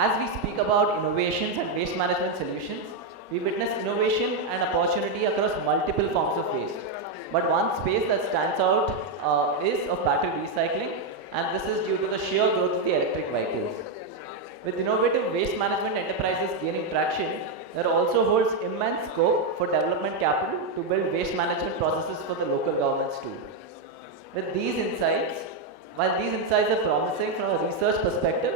As we speak about innovations and waste management solutions, we witness innovation and opportunity across multiple forms of waste. But one space that stands out is of battery recycling, and this is due to the sheer growth of the electric vehicles. With innovative waste management enterprises gaining traction, there also holds immense scope for development capital to build waste management processes for the local governments too. With these insights, while these insights are promising from a research perspective,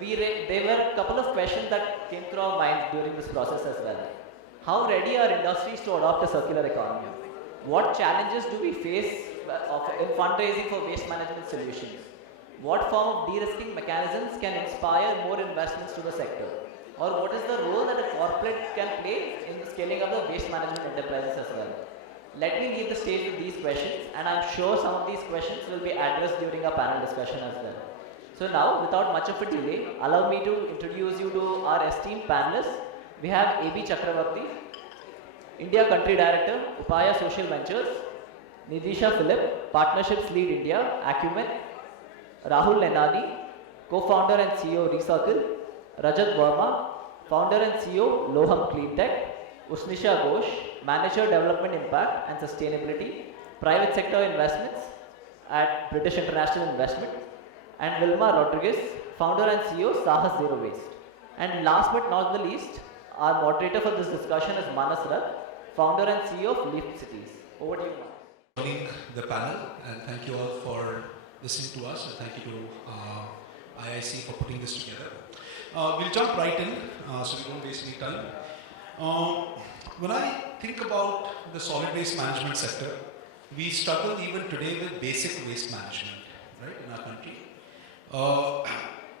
there were a couple of questions that came through our minds during this process as well. How ready are industries to adopt a circular economy? What challenges do we face in fundraising for waste management solutions? What form of de-risking mechanisms can inspire more investments to the sector? Or what is the role that a corporate can play in the scaling of the waste management enterprises as well? Let me leave the stage with these questions, and I'm sure some of these questions will be addressed during our panel discussion as well. So now, without much of a delay, allow me to introduce you to our esteemed panelists. We have B Chakravarthy, India Country Director, Upaya Social Ventures; Nidhisha Philip, Partnerships Lead India, Acumen; Rahul Nainani, Co-founder and CEO, Recircle; Rajat Verma, Founder and CEO, Loham Cleantech; Ushnisha Ghosh, Manager Development Impact and Sustainability, Private Sector Investments at British International Investment; and Wilma Rodrigues, Founder and CEO, Sahas Zero Waste. And last but not the least, our moderator for this discussion is Manas Rath, Founder and CEO of Leap Cities. Over to you, Manas. Good morning, the panel, and thank you all for listening to us, and thank you to IIC for putting this together. We'll jump right in, so we don't waste any time. When I think about the solid waste management sector, we struggle even today with basic waste management, right, in our country.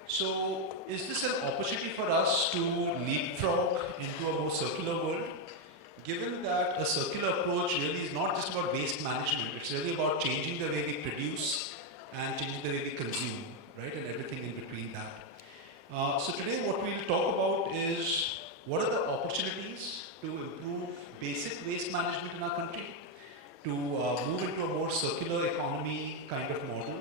So is this an opportunity for us to leapfrog into a more circular world? Given that a circular approach really is not just about waste management, it's really about changing the way we produce and changing the way we consume, right, and everything in between that. So today what we'll talk about is what are the opportunities to improve basic waste management in our country, to move into a more circular economy kind of model.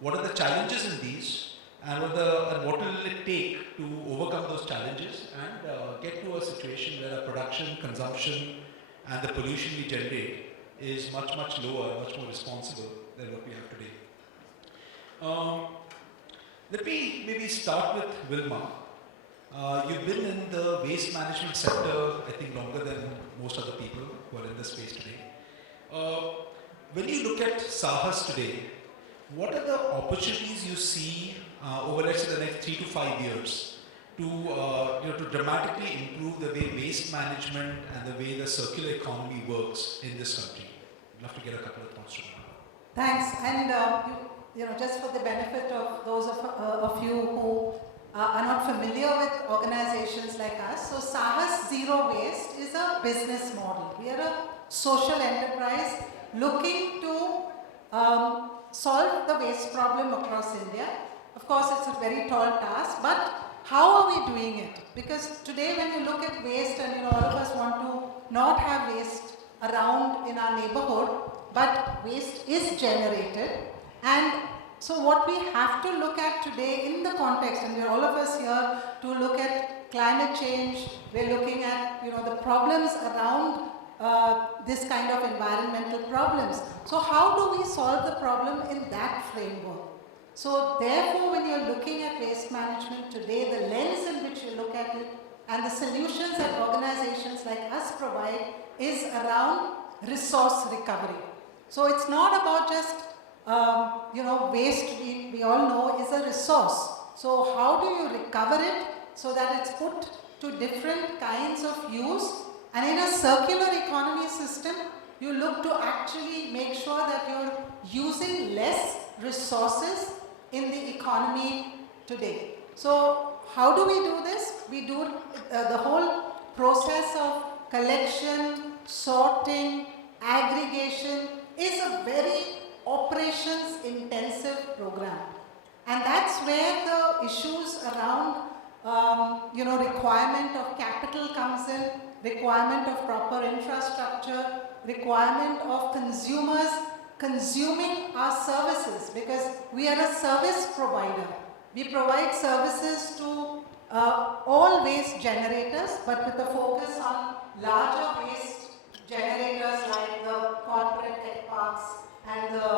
What are the challenges in these, and what will it take to overcome those challenges and get to a situation where our production, consumption, and the pollution we generate is much, much lower, much more responsible than what we have today. Let me maybe start with Wilma. You've been in the waste management sector, I think, longer than most other people who are in this space today. When you look at Sahas today, what are the opportunities you see over, let's say, the next 3 to 5 years to, to dramatically improve the way waste management and the way the circular economy works in this country? I'd love to get a couple of thoughts from you. Thanks. And just for the benefit of those of you who are not familiar with organizations like us, so Sahas Zero Waste is a business model. We are a social enterprise looking to solve the waste problem across India. Of course, it's a very tall task, but how are we doing it? Because today when you look at waste, and all of us want to not have waste around in our neighborhood, but waste is generated. And so what we have to look at today in the context, and we're all of us here to look at climate change, we're looking at the problems around this kind of environmental problems. So how do we solve the problem in that framework? So therefore, when you're looking at waste management today, the lens in which you look at it and the solutions that organizations like us provide is around resource recovery. So it's not about just waste, we all know is a resource. So how do you recover it so that it's put to different kinds of use? And in a circular economy system, you look to actually make sure that you're using less resources in the economy today. So how do we do this? We do the whole process of collection, sorting, aggregation is a very operations intensive program. And that's where the issues around requirement of capital comes in, requirement of proper infrastructure, requirement of consumers consuming our services, because we are a service provider. We provide services to all waste generators, but with a focus on larger waste generators like the corporate tech parks and the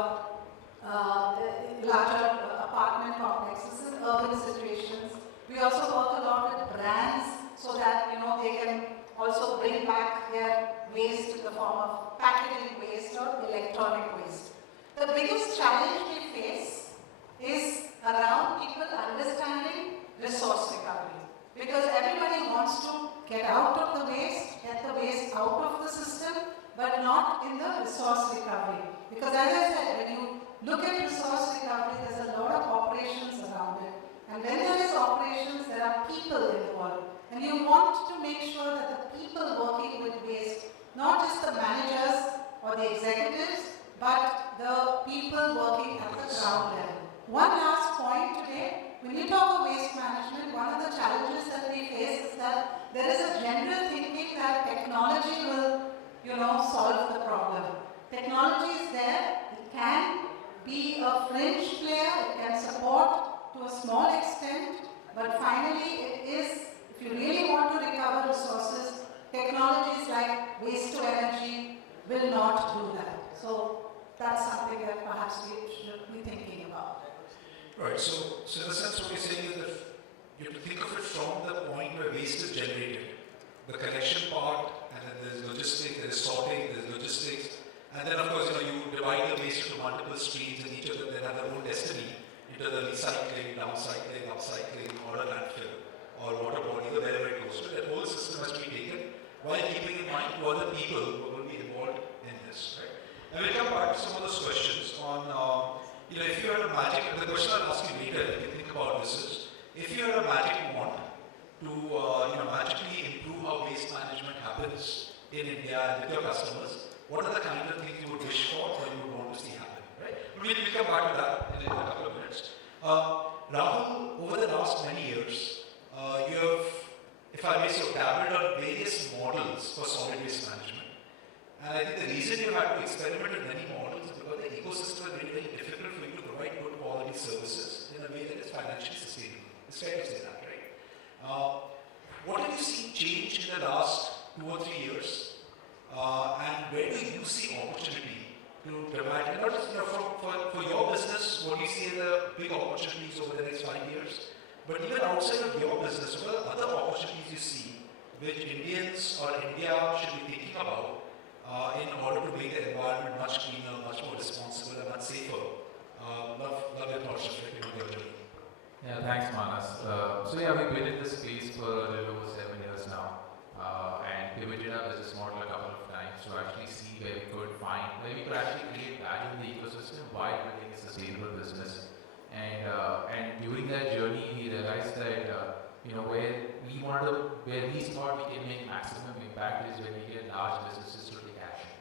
larger apartment complexes in urban situations. We also work a lot with brands so that they can also bring back their waste in the form of packaging waste or electronic waste. The biggest challenge we face is around people understanding resource recovery, because everybody wants to get out of the waste, get the waste out of the system, but not in the resource recovery. Because as I said, when you look at resource recovery, there's a lot of operations around it. And when there is operations, there are people involved. And you want to make sure that the people working with waste, not just the managers or the executives, but the people working at the ground level. One last point today, when you talk of waste management, one of the challenges that we face is that there is a general thinking that technology will, solve the problem. Technology is there, it can be a fringe player, it can support to a small extent, but finally it is, if you really want to recover resources, technologies like waste to energy will not do that. So that's something that perhaps we should be thinking about. Right, so in a sense what you're saying is that you have to think of it from the point where waste is generated. The collection part, and then there's logistics, there's sorting, there's logistics, and then of course you divide the waste into multiple streams and each of them then have their own destiny into the recycling, downcycling, upcycling, or a landfill, or water body, or wherever it goes. So that whole system has to be taken while keeping in mind who are the people who are going to be involved in this. Right? And we'll come back to some of those questions on if you had a magic, the question I'll ask you later, if you think about this is, if you had a magic wand to magically improve how waste management happens in India and with your customers, what are the kind of things you would wish for or you would want to see happen, right? We'll come back to that in a couple of minutes. Rahul, over the last many years, you have, if I may say, dabbled on various models for solid waste management. And I think the reason you had to experiment with many models is because the ecosystem is very, very difficult for you to provide good quality services in a way that is financially sustainable. It's fair to say that, right? What have you seen change in the last 2 or 3 years? And where do you see opportunity to dramatically, not just for your business, what do you see the big opportunities over the next 5 years? But even outside of your business, what are other opportunities you see which Indians or India should be thinking about in order to make the environment much cleaner, much more responsible, and much safer? Love your thoughts, reflecting on your journey. Yeah, thanks, Manas. We've been in this space for a little over 7 years now, and pivoted our business model a couple of times to actually see where we could actually create value in the ecosystem while building a sustainable business. And during that journey, we realized that where we thought we can make maximum impact is when we get large businesses to take action.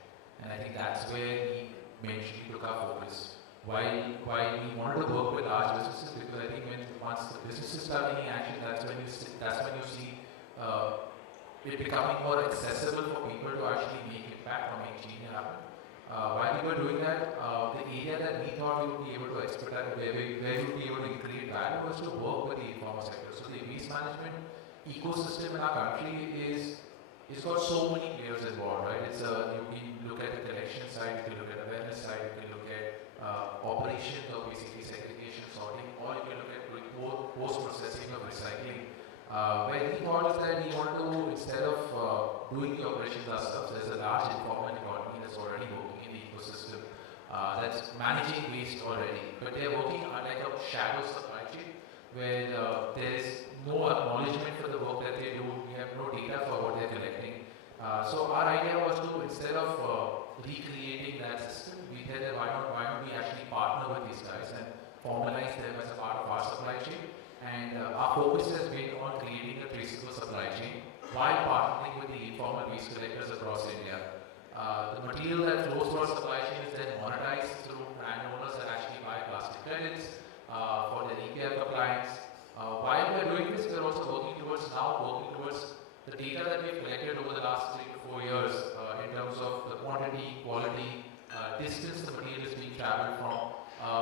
And I think that's where we eventually took our focus. Why we wanted to work with large businesses, because I think once the businesses start taking action, that's when you see it becoming more accessible for people to actually make impact or make change happen. While we were doing that, the area that we thought we would be able to expedite, where we would be able to create value, was to work with the informal sector. So the waste management ecosystem in our country is got so many players involved, right? You can look at the collection side, you can look at the awareness side, you can look at operations of basically segregation, sorting, or you can look at doing post-processing of recycling. Where we thought is that we want to, instead of doing the operations ourselves, there's a large informal economy that's already working in the ecosystem, that's managing waste already. But they're working on like a shadow supply chain, where there is no acknowledgement for the work that they do, we have no data for what they're collecting. So our idea was to, instead of recreating that system, we said that why don't we actually partner with these guys and formalize them as a part of our supply chain. And our focus has been on creating a traceable supply chain while partnering with the informal waste collectors across India. The material that flows through our supply chain is then monetized through brand owners that actually buy plastic credits for their EPR compliance. While we are doing this, we are also working towards the data that we've collected over the last 3 to 4 years in terms of the quantity, quality, distance the material is being traveled from.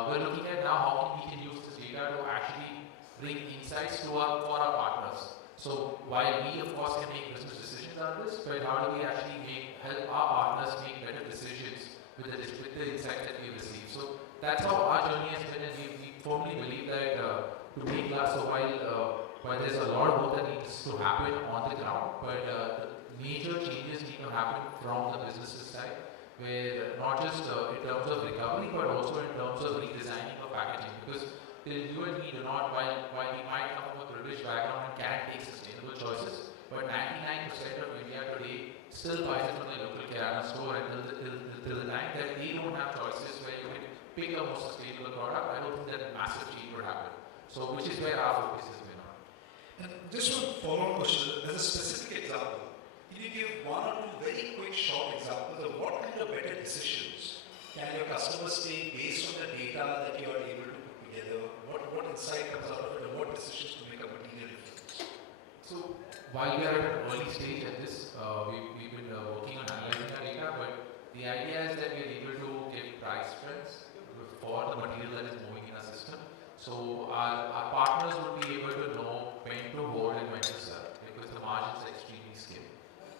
We're looking at now how we can use this data to actually bring insights for our partners. while we of course can make business decisions on this, but how do we actually help our partners make better decisions with the insights that we receive? So that's how our journey has been, and we firmly believe that to make last a while there's a lot of work that needs to happen on the ground, but the major changes need to happen from the businesses side, where not just in terms of recovery, but also in terms of redesigning of packaging. Because you and me do not, while we might come from a privileged background and can take sustainable choices, but 99% of India today still buys it from the local kirana store, and till the time that they don't have choices where you can pick a more sustainable product, I don't think that massive change would happen. So, which is where our focus has been on. And just one follow-on question, as a specific example, can you give one or two very quick short examples of what kind of better decisions can your customers take based on the data that you are able to put together? What insight comes out of it, and what decisions to make a material difference? So while we are at an early stage at this, we've been working on analyzing our data, but the idea is that we are able to get price trends for the material that is moving in our system. So our partners would be able to know when to hold and when to sell, because the margins are extremely scaled.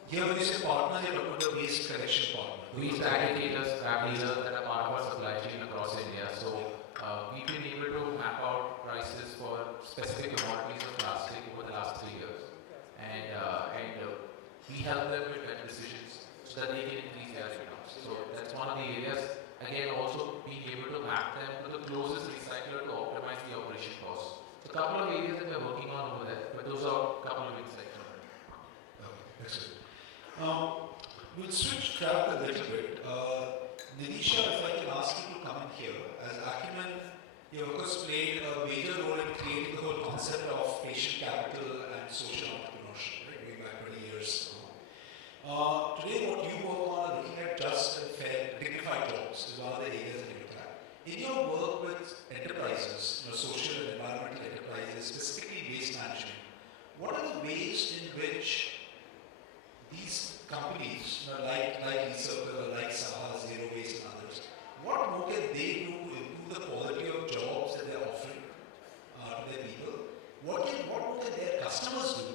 Here when you say partner, you're talking about waste collection partner. Waste aggregators, scrap dealers that are part of our supply chain across India. So we've been able to map out prices for specific commodities of plastic over the last 3 years, and we help them with better decisions so that they can increase their returns. So that's one of the areas. Again, also being able to map them to the closest recycler to optimize the operation costs. So a couple of areas that we're working on over there, but those are a couple of insights on it. Okay, excellent. We'll switch track a little bit. Nidhisha, if I can ask you to come in here. As Acumen, you of course played a major role in creating the whole concept of patient capital and social entrepreneurship, right, going back 20 years ago. Today, what you work on are looking at just and fair, dignified jobs is one of the areas that you look at. In your work with enterprises, social and environmental enterprises, specifically waste management, what are the ways in which these companies, like eCircle or like Saha, Zero Waste and others, what more can they do to improve the quality of jobs that they're offering to their people? What more can their customers do,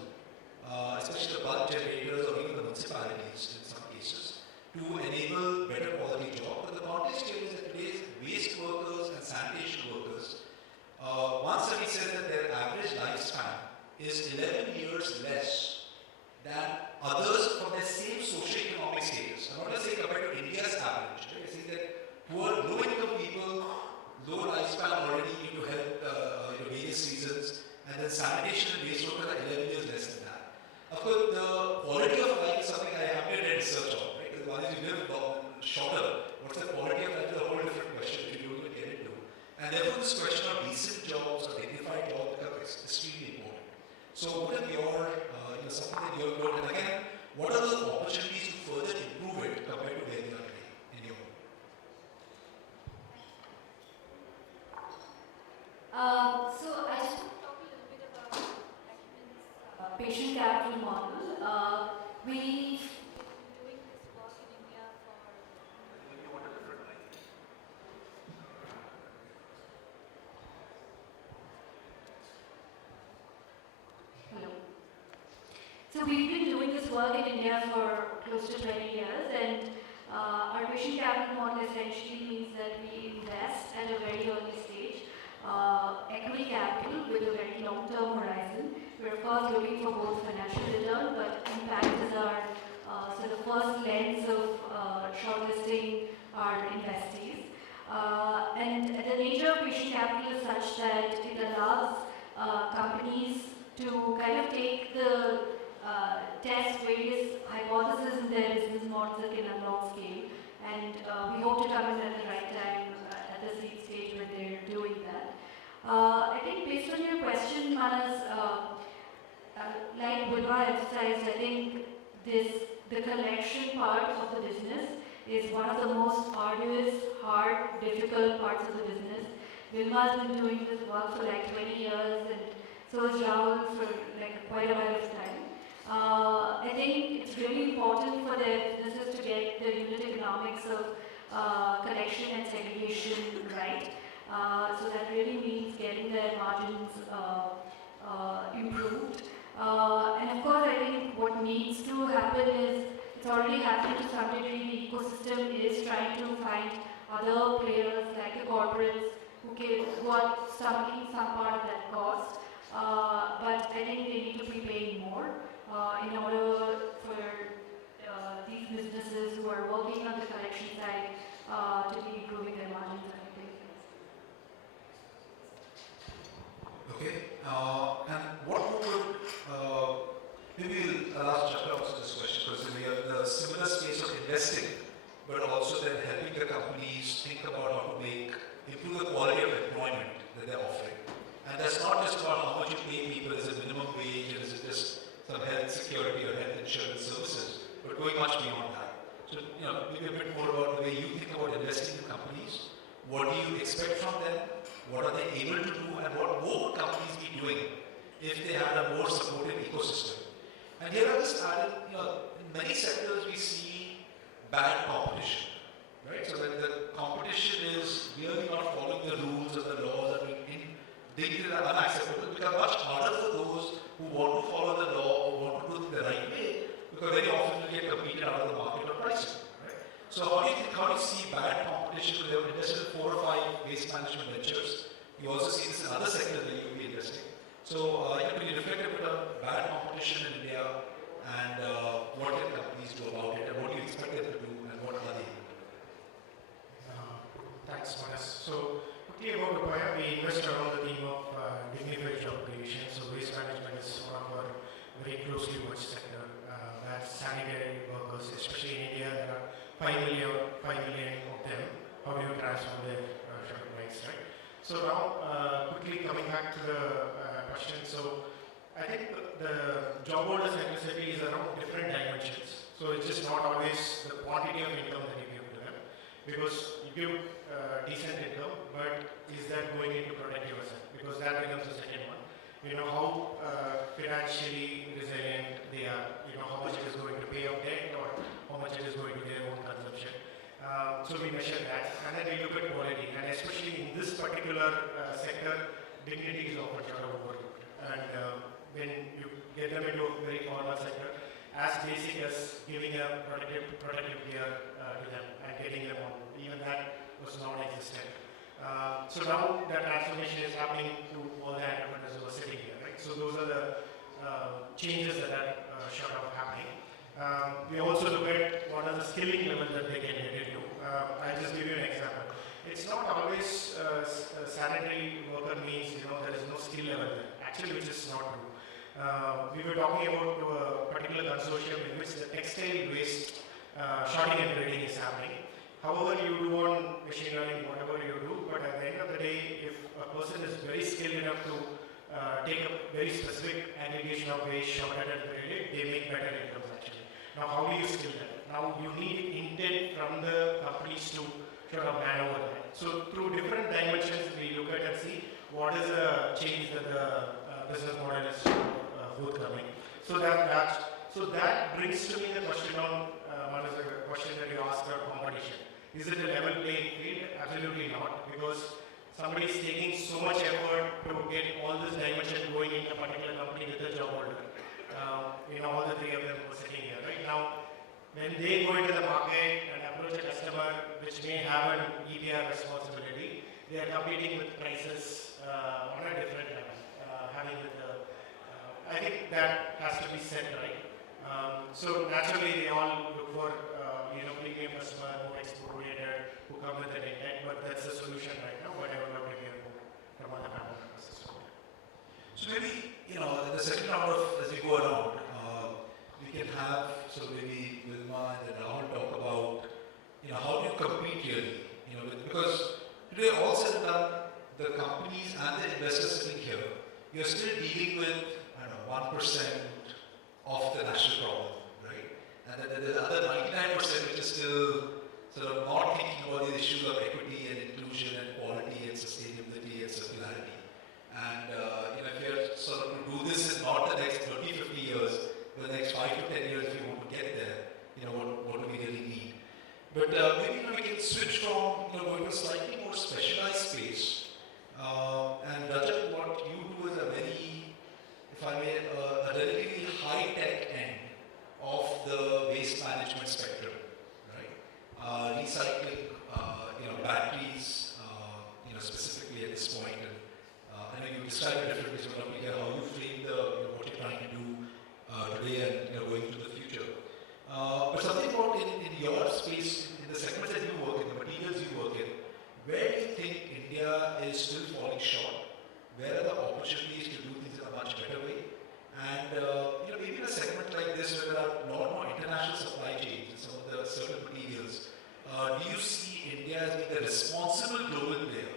especially the bulk generators or even the municipalities in some cases, to enable better quality jobs? But the context here is that today's waste workers and sanitation workers, one study says that their average lifespan is 11 years less than others from their same socio-economic status. I'm not just saying compared to India's average. Right? I think that poor, low-income people, low lifespan already due to health, various reasons, and then sanitation and waste workers are 11 years less than that. Of course, the quality of life is something I haven't done research on. Right? Because one is you live shorter. What's the quality of life is a whole different question which you don't even get into. And therefore, this question of decent jobs or dignified jobs becomes extremely important. So, what are your something that you have learned, and again, what are the opportunities to further improve it compared to where we are today in your work? So I just want to talk a little bit about Acumen's patient capital model. We've been doing this work in India for. Hello. So we've been doing this work in India for close to 20 years, and our patient capital model essentially means that we invest at a very early stage, equity capital with a very long-term horizon. We're of course looking for both financial return, but impact is our sort of first lens of shortlisting our investees. And the nature of patient capital is such that it allows companies to kind of take the test various hypotheses in their business models that can unlock scale, and we hope to come in at the right time at the seed stage when they're doing that. I think based on your question, Manas, like Wilma emphasized, I think the collection part of the business is one of the most arduous, hard, difficult parts of the business. Wilma has been doing this work for like 20 years, and so has Rahul for like quite a while of time. I think it's really important for their businesses to get the unit economics of collection and segregation right. So that really means getting their margins improved. And of course, it's already happening to some degree. The ecosystem is trying to find other players like the corporates who are stomaching some part of that cost. But I think they need to be paying more in order for these businesses who are working on the collection side to be improving their margins and everything. Okay, and what would, maybe I'll ask Chakra also this question, because we are in a similar space of investing, but also then helping the companies think about how to improve the quality of employment that they're offering. And that's not just about how much you pay people as a minimum wage, and is it just some health security or health insurance services, but going much beyond that. So, maybe a bit more about the way you think about investing in companies. What do you expect from them? What are they able to do? And what would companies be doing if they had a more supportive ecosystem? And here I just added, in many sectors we see bad competition, right? So when the competition is really not following the rules or the laws that are deemed unacceptable, it becomes much harder for those who want to follow the law or want to do it the right way, because very often you get competed out of the market or pricing, right? So how do you see bad competition? They have invested in 4 or 5 waste management ventures. You also see this in other sectors that you will be investing. So can you reflect a bit on bad competition in India, and what can companies do about it, and what do you expect them to do, and what are they? Thanks, Manas. So quickly about Upaya, we invest around the theme of dignified job creation. So waste management is one of our very closely watched sector. That's sanitary workers, especially in India. There are 5 million of them. How do you transform their shuttle rights, right? So now, quickly coming back to the question. So I think the job order centricity is around different dimensions. So it's just not always the quantity of income that you give to them, because you give decent income, but is that going into protect yourself? Because that becomes the second one. How financially resilient they are. How much it is going to pay off debt, or how much it is going to their own consumption. So we measure that, and then we look at quality, and especially in this particular sector, dignity is often sort of overlooked. And when you get them into a very formal sector, as basic as giving a protective gear to them and getting them on, even that was non-existent. So now that transformation is happening to all the entrepreneurs who are sitting here, right? So those are the changes that are sort of happening. We also look at what are the skilling levels that they can get into. I'll just give you an example. It's not always sanitary worker means there is no skill level there. Actually, which is not true. We were talking about a particular consortium in which the textile waste shorting and grading is happening. However, you do on machine learning, whatever you do, but at the end of the day, if a person is very skilled enough to take a very specific aggregation of waste, short and graded, they make better incomes actually. Now, how do you skill that? Now, you need intent from the companies to sort of man over that. So, through different dimensions, we look at and see what is the change that the business model is forthcoming. So that brings to me the question on what is the question that you asked about competition. Is it a level playing field? Absolutely not, because somebody is taking so much effort to get all this dimension going in a particular company with a job holder. All the 3 of them were sitting here right now. When they go into the market and approach a customer which may have an EPR responsibility, they are competing with prices on a different level. I think that has to be set right. So naturally, they all look for premium customer, more export oriented, who come with an intent. But that's the solution right now. Whatever we are hearing from other members. So maybe in the second round of as we go around, we can have maybe Wilma and then Rahul talk about how do you compete really? Because today all said and done, the companies and the investors sitting here, you're still dealing with 1% of the national problem, right? And then there's other 99% which is still sort of not thinking about the issues of equity and inclusion and quality and sustainability and circularity. And if you're sort of to do this in not the next 30, 50 years, but the next 5 to 10 years if you want to get there, what do we really need? But maybe we can switch from going to a slightly more specialized space. And Rajat, what you do is a very, if I may, a relatively high-tech end of the waste management spectrum, right? Recycling, batteries, specifically at this point, and I know you described it differently, so let me hear how you frame what you're trying to do today and going into the future. But something about in your space, in the segments that you work in, the materials you work in, where do you think India is still falling short? Where are the opportunities to do things in a much better way? And maybe in a segment like this where there are a lot more international supply chains and some of the certain materials, do you see India as being a responsible global player?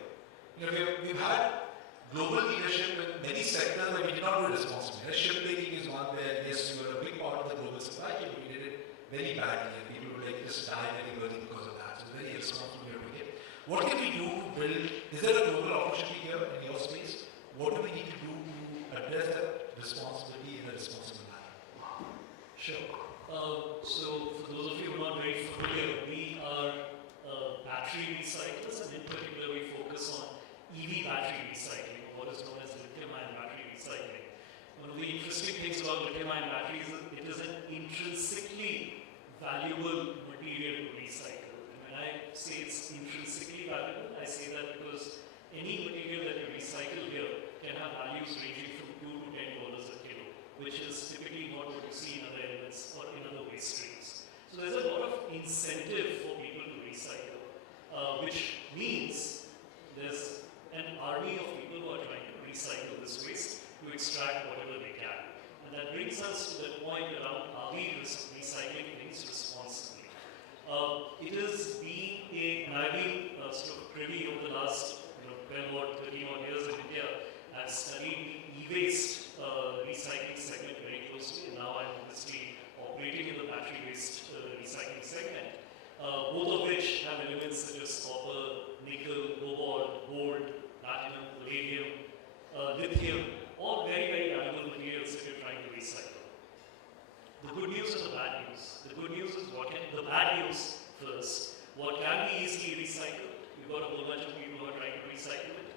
We've had global leadership in many sectors where we did not do it responsibly. Shipbuilding is one where, yes, you were a big part of the global supply chain, but we did it very badly, and people would just die very early because of that. So it's very irresponsible way of doing it. What can we do to build? Is there a global opportunity here in your space? What do we need to do to address that responsibility in a responsible manner? Sure. So for those of you who are not very familiar, we are battery recyclers, and in particular we focus on EV battery recycling, or what is known as lithium-ion battery recycling. One of the interesting things about lithium-ion batteries is it is an intrinsically valuable material to recycle. And when I say it's intrinsically valuable, I say that because any material that you recycle here can have values ranging from $2 to $10 a kilo, which is typically not what you see in other elements or in other waste streams. So there's a lot of incentive for people to recycle, which means there's an army of people who are trying to recycle this waste to extract whatever they can. And that brings us to the point around are we recycling things responsibly? It is being and I've been sort of privy over the last 12 or 13 odd years in India. I've studied the e-waste recycling segment very closely, and now I'm obviously operating in the battery waste recycling segment, both of which have elements such as copper, nickel, cobalt, gold, platinum, palladium, lithium, all very, very valuable materials that you're trying to recycle. The good news and the bad news. The good news is the bad news first. What can be easily recycled? You've got a whole bunch of people who are trying to recycle it.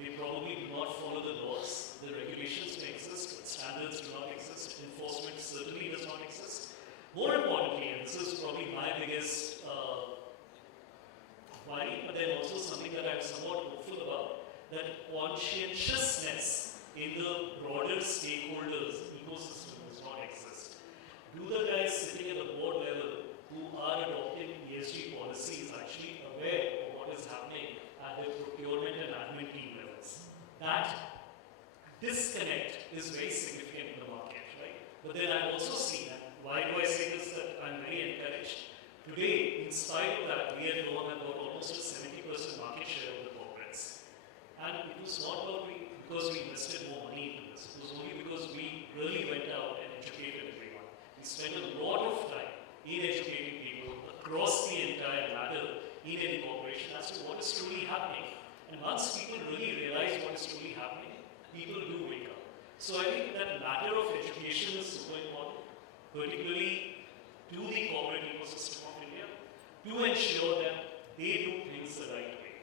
They probably do not follow the laws. The regulations may exist, but standards do not exist. Enforcement certainly does not exist. More importantly, and this is probably my biggest worry, but then also something that I'm somewhat hopeful about, that conscientiousness in the broader stakeholders ecosystem does not exist. Do the guys sitting at the board level who are adopting ESG policies actually aware of what is happening at the procurement and admin team levels? That disconnect is very significant in the market, right? But then I've also seen, and why do I say this, that I'm very encouraged? Today, in spite of that, we at Loan have got almost a 70% market share of the corporates. And it was not because we invested more money into this. It was only because we really went out and educated everyone. We spent a lot of time in educating people across the entire ladder in any corporation as to what is truly happening. And once people really realize what is truly happening, people do wake up. So I think that ladder of education is super important, particularly to the corporate ecosystem of India, to ensure that they do things the right way.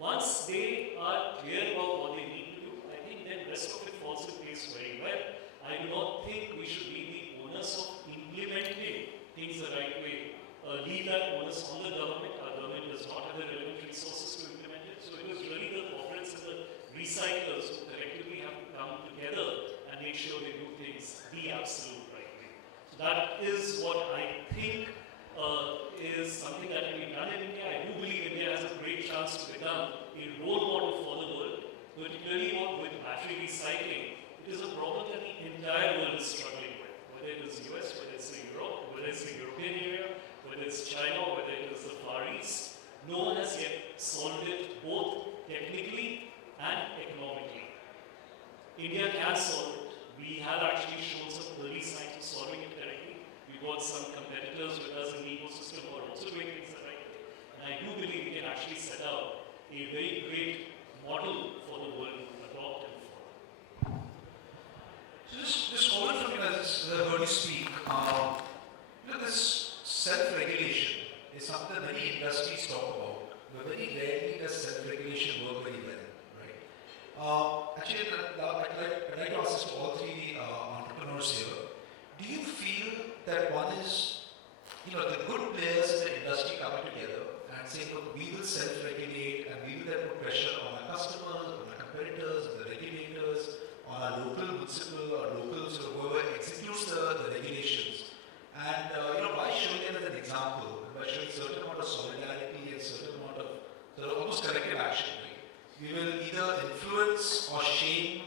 Once they are clear about what they need to do, I think then the rest of it falls in place very well. I do not think we should leave the onus of implementing things the right way. Leave that onus on the government. Our government does not have the relevant resources to implement it. So it was really the corporates and the recyclers who collectively have to come together and make sure they do things the absolute right way. So that is what I think is something that can be done in India. I do believe India has a great chance to become a role model for the world, particularly with battery recycling. It is a problem that the entire world is struggling with, whether it is the US, whether it's Europe, whether it's the European area, whether it's China, whether it is the Far East. No one has yet solved it both technically and economically. India can solve it. We have actually shown some early signs of solving it directly. We've got some competitors with us in the ecosystem who are also doing things the right way. And I do believe we can actually set out a very great model for the world to adopt and follow. So just comment from you as heard you speak. This self-regulation is something that many industries talk about, but very rarely does self-regulation work very well, right? Actually, I'd like to ask this to all three entrepreneurs here. Do you feel good players in the industry coming together and saying, look, we will self-regulate and we will then put pressure on our customers, on our competitors, on the regulators, on our local municipal or local sort of whoever executes the regulations. And by showing them as an example, by showing certain amount of solidarity and certain amount of sort of almost corrective action, right? We will either influence or shame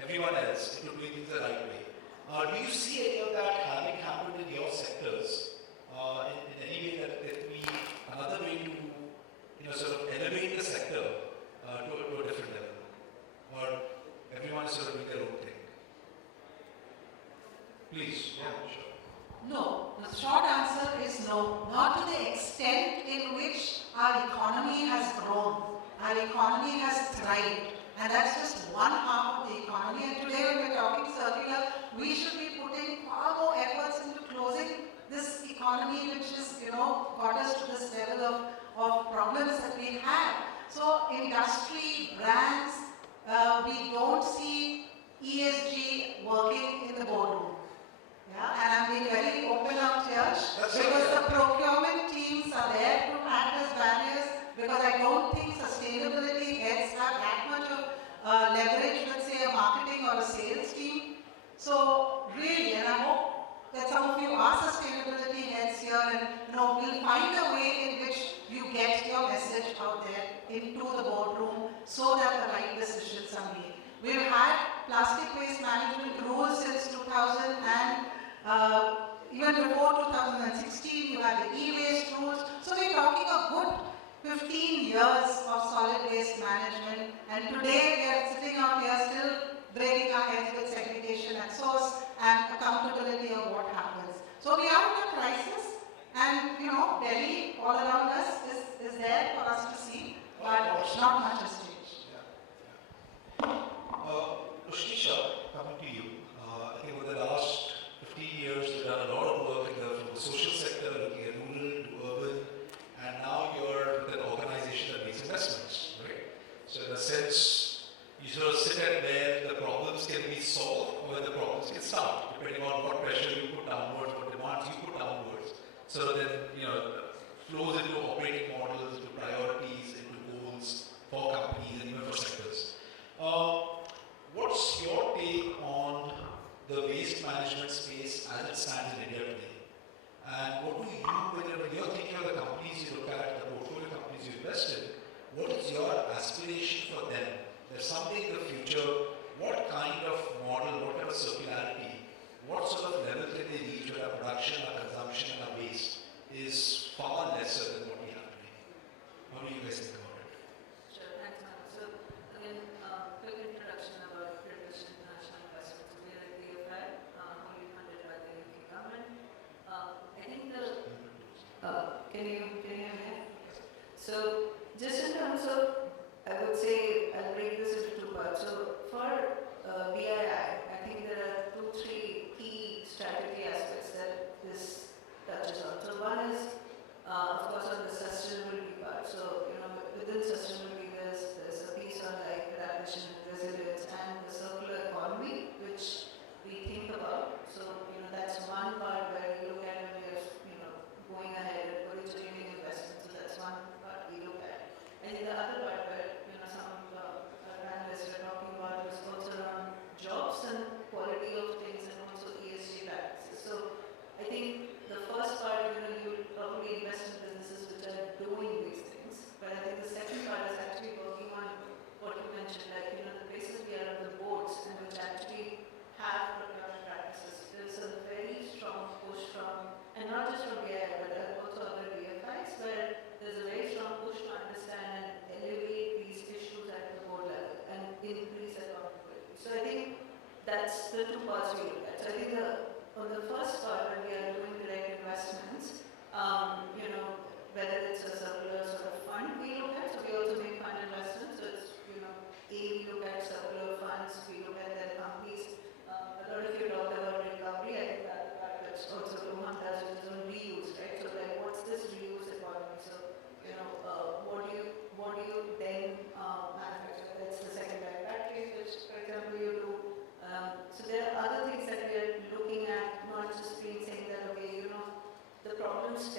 everyone else into doing things the right way. Do you see any of that having happened in your sectors in any way that we another way to sort of elevate the sector to a different level, or everyone is sort of doing their own thing? Please, yeah, sure. No, the short answer is no. Not to the extent in which our economy has grown, our economy has thrived, and that's just one half of the economy. And today when we're talking circular, we should be putting far more efforts into closing this economy which has, got us to this level of problems that we have. So industry, brands, we don't see ESG working in the boardroom. Yeah, and I'm being very open out here because the procurement teams are there to act as barriers, because I don't think sustainability heads have that much of leverage with, say, a marketing or a sales team. So really, and I hope that some of you are sustainability heads here, and we'll find a way in which you get your message out there into the boardroom so that the right decisions are made. We've had plastic waste management rules since 2000 and even before 2016, you had the e-waste rules. So we're talking a good 15 years of solid waste management, and today we are sitting out here still breaking our heads with segregation at source and accountability of what happens. So we are in a crisis, and Delhi all around us is there for us to see, but not much has changed. Ushnisha, coming to you, I think over the last 15 years you've done a lot of work from the social sector, looking at rural to urban, and now you're with an organization that makes investments, right? So in a sense, you sort of sit at where the problems can be solved or where the problems can start, depending on what pressure you put downwards, what demands you put downwards. So then, flows into operating models, into priorities, into goals for companies and even for sectors. What's your take on the waste management space as it stands in India today? And what do you, when you're thinking of the companies you look at, the portfolio companies you invest in, what is your aspiration for them? There's something in the future, what kind of model, what kind of circularity, what sort of level can they reach where our production, our consumption, and our waste is far lesser than what we have today? How do you guys think about it? Sure, thanks, Madam. So, again, quick introduction about British International Investments. We are a DFI, only funded by the UK government. I think can you hear me? So, just in terms of, I would say, I'll break this into two parts. So, for BII, I think there are 2-3 key strategy aspects that this touches on. So, one is, of course, on the sustainability part. So, within sustainability, there's a piece on like adaptation and resilience and the circular economy, which we think about. So, that's one part where we look at when we're, going ahead and originating investments. So that's one part we look at. And the other part where, some analysts are talking about is also around jobs and quality of things and also ESG practices. So I think the first part, you will probably invest in businesses which are doing these things. But I think the second part is actually working on what you mentioned, like, the places we are on the boards and which actually have procurement practices. There's a very strong push from, and not just from BI, but also other DFIs, where there's a very strong push to understand and elevate these issues at the board level and increase accountability. So I think that's the two parts we look at. So I think on the first part, when we are doing direct investments, whether it's a circular sort of fund we look at, so we also make fund investments. So it's, we look at circular funds, we look at their companies. A lot of you talked about recovery. I think that's also Rohan does with his own reuse, right? So like, what's this reuse economy? So, what do you then manufacture? That's the second type batteries, which, for example, you do. So there are other things that we are looking at, not just being saying that, okay, the problems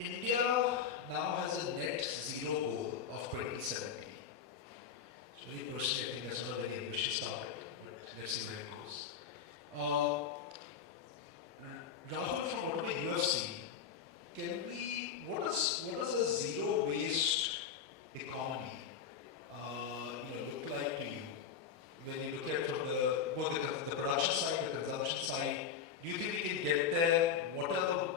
India now has a net zero goal of 2070. So, really personally, I think that's not a very ambitious target, but let's see where it goes. Rahul, from whatever you have seen, what does a zero waste economy look like to you? When you look at from both the production side, the consumption side, do you think we can get there? What are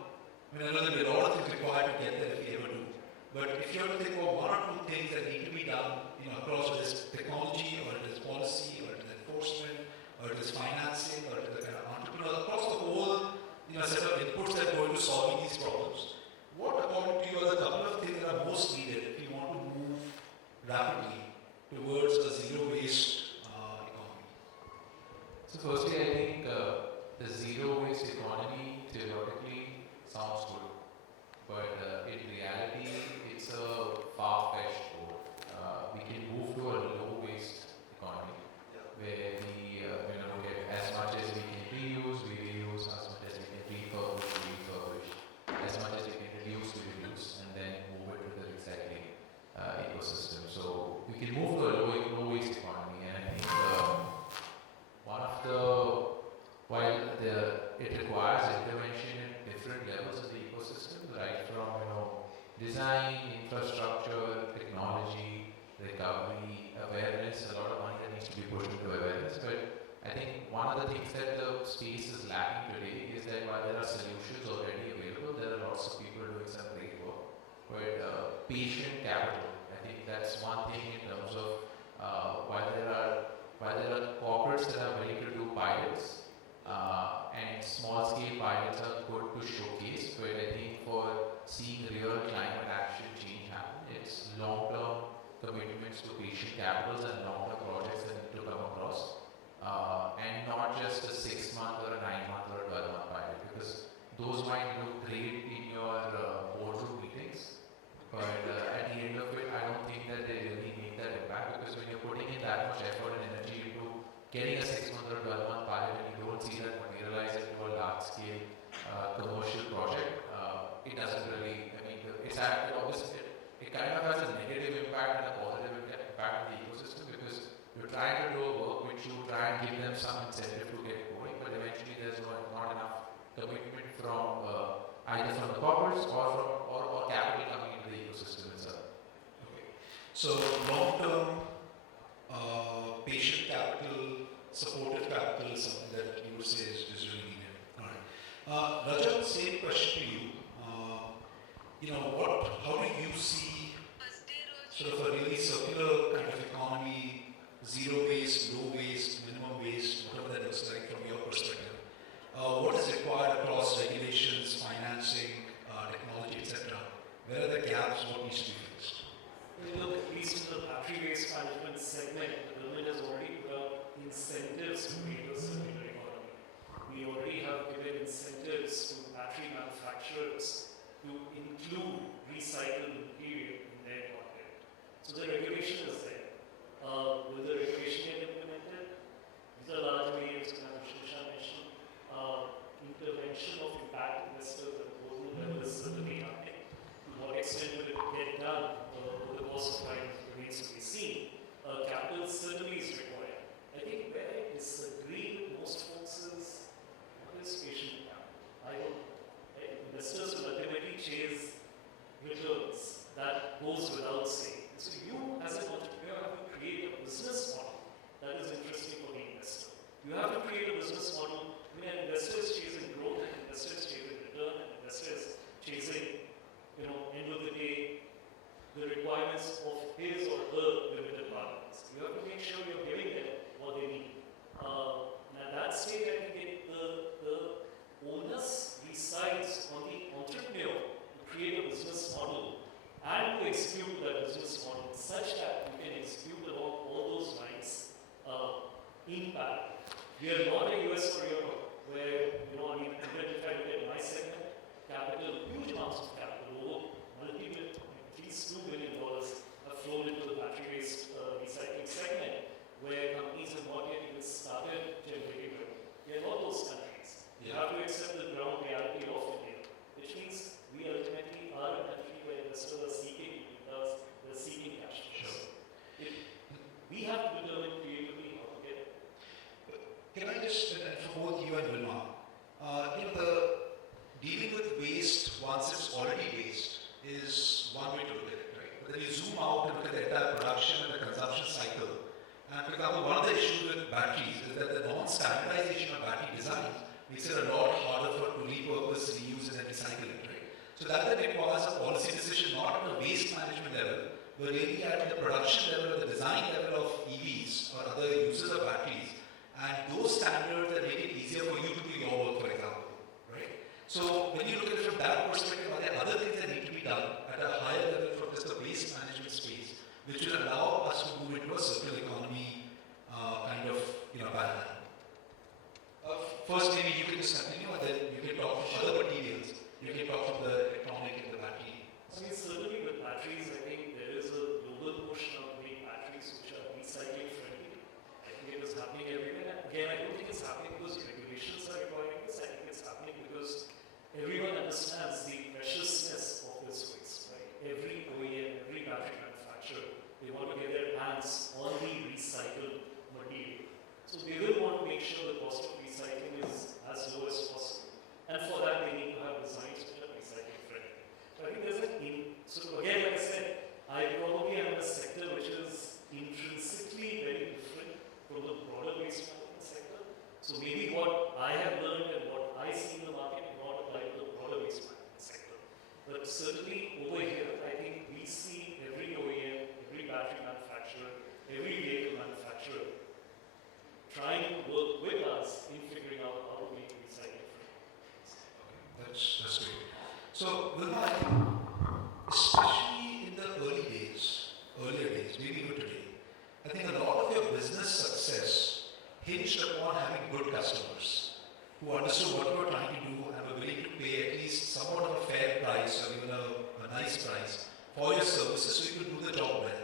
I know there are a lot of things required to get there if we ever do. But if you have to think about one or two things that need to be done, across whether it's technology, or it is policy, or it is enforcement, or it is financing, or it is the kind of entrepreneurs, across the whole set of inputs that go into solving these problems, what according to you are the couple of things that are most needed if you want to move rapidly towards a zero waste economy? So firstly, I think the zero waste economy theoretically sounds good, but in reality, it's a far-fetched goal. We can move to a low waste economy where we look at as much as we can reuse, we reuse, as much as we can refurbish, we refurbish, as much as we can reduce, we reduce, and then move it to the recycling ecosystem. So we can move to a low waste economy, and I think it requires intervention at different levels of the ecosystem, right from design, infrastructure, technology, recovery, awareness. A lot of money that needs to be put into awareness. But I think one of the things that the space is lacking today is that while there are solutions already available, there are lots of people doing some great work. But patient capital, I think that's one thing in terms of while there are corporates that are willing to do pilots, and small-scale pilots are good to showcase, but I think for seeing real climate action change happen, it's long-term commitments to patient capitals and long-term projects that need to come across, and not just a 6-month or a 9-month or a 12-month pilot, because those might look great in your boardroom meetings, but at the end of it, I don't think that they really make that impact, because when you're putting in that much effort and energy into getting a 6-month or 12-month pilot and you don't see that materialize into a large-scale commercial project, it doesn't really, it kind of has a negative impact and a positive impact on the ecosystem, because you're trying to do a work which you try and give them some incentive to get going, but eventually there's not enough commitment from either from the corporates or capital coming into the ecosystem itself. Okay. So long-term patient capital, supportive capital is something that you would say is really needed. All right. Rajat, same question to you. How do you see sort of a really circular kind of economy, zero waste, low waste, minimum waste, whatever that looks like from your perspective? What is required across regulations, financing, technology, etc.? Where are the gaps? What needs to be fixed? When you look at least in the battery waste management segment, the government has already put out incentives to create a circular economy. We already have given incentives to battery manufacturers to include recycled material in their content. So the regulation is there. Will the regulation get implemented? These are large waves, and Ushnisha mentioned, intervention of impact investors at the global level is certainly happening. To what extent will it get done over the course of time remains to be seen. Capital certainly is required. I think where I disagree with most folks is what is patient capital? Investors will ultimately chase returns. That goes without saying. So you as an entrepreneur have to create a business model that is interesting for the investor. You have to create a business model. When an investor is chasing growth and investor is once it's already waste is one way to look at it, right? But then you zoom out and look at the entire production and the consumption cycle. And for example, one of the issues with batteries is that the non-standardization of battery design makes it a lot harder to repurpose, reuse, and then recycle it, right? So that then requires a policy decision not at a waste management level, but really at the production level, or the design level of EVs or other users of batteries. And those standards that make it easier for you to do your work, for example, right? So when you look at it from that perspective, are there other things that need to be done at a higher level from just the waste management space, which will allow us to move into a circular economy kind of paradigm? First, maybe you can just continue, and then you can talk from other materials. You can talk from the electronic and the battery. I mean, certainly with batteries, I think there is a global push now to make batteries which are recycling friendly. I think it is happening everywhere. Again, I don't think it's happening because regulations are requiring this. I think it's happening because everyone understands the preciousness of this waste, right? Every OEM, every battery manufacturer, they want to get their hands on the recycled material. So they will want to make sure the cost of recycling is as low as possible. And for that, they need to have designs which are recycling friendly. So I think there's so again, like I said, I probably am in a sector which is intrinsically very different from the broader waste management sector. So maybe what I have learned and what I see in the market may not apply to the broader waste management sector. But certainly over here, I think we see every OEM, every battery manufacturer, every vehicle manufacturer trying to work with us in figuring out how to make recycling friendly. That's great. So, Wilma, especially in the earlier days, maybe even today, I think a lot of your business success hinged upon having good customers who understood what you were trying to do and were willing to pay at least somewhat of a fair price or even a nice price for your services so you could do the job well.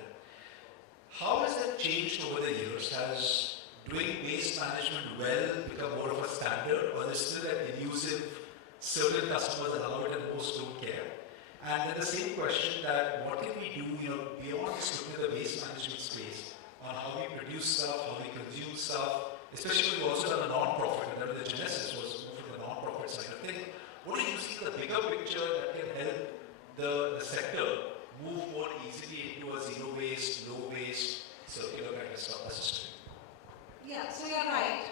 How has that changed over the years? Has doing waste management well become more of a standard, or is still an elusive, certain customers allow it and most don't care? And then the same question that what can we do beyond just looking at the waste management space on how we produce stuff, how we consume stuff, especially when we also have a non-profit, and the genesis was more from the non-profit side of things. What do you see the bigger picture that can help the sector move more easily into a zero waste, low waste, circular kind of stuff system? Yeah, so you're right.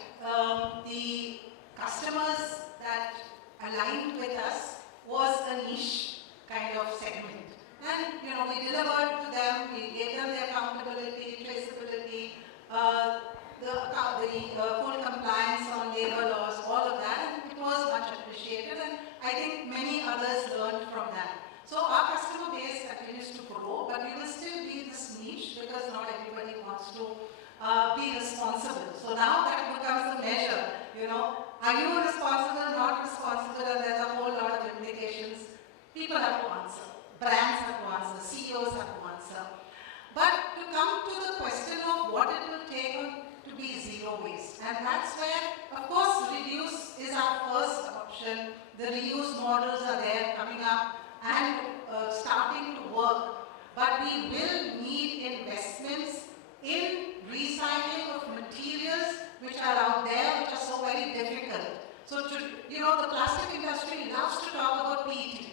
The customers that aligned with us was a niche kind of segment. And, we delivered to them, we gave them the accountability, traceability, the full compliance on labor laws, all of that, and it was much appreciated, and I think many others learned from that. So our customer base continues to grow, but we will still be this niche because not everybody wants to be responsible. So now that becomes the measure, are you responsible, not responsible, and there's a whole lot of implications. People have to answer, brands have to answer, CEOs have to answer. But to come to the question of what it will take to be zero waste, and that's where, of course, reduce is our first option. The reuse models are there coming up and starting to work, but we will need investments in recycling of materials which are out there, which are so very difficult. So, the plastic industry loves to talk about PET.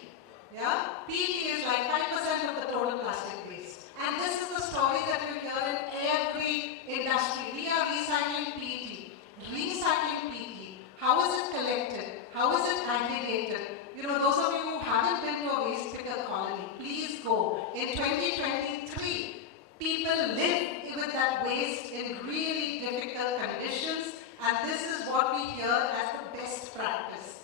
Yeah? PET is like 5% of the total plastic waste. And this is the story that you hear in every industry. We are recycling PET. Recycling PET. How is it collected? How is it aggregated? Those of you who haven't been to a waste picker colony, please go. In 2023, people live with that waste in really difficult conditions, and this is what we hear as the best practice.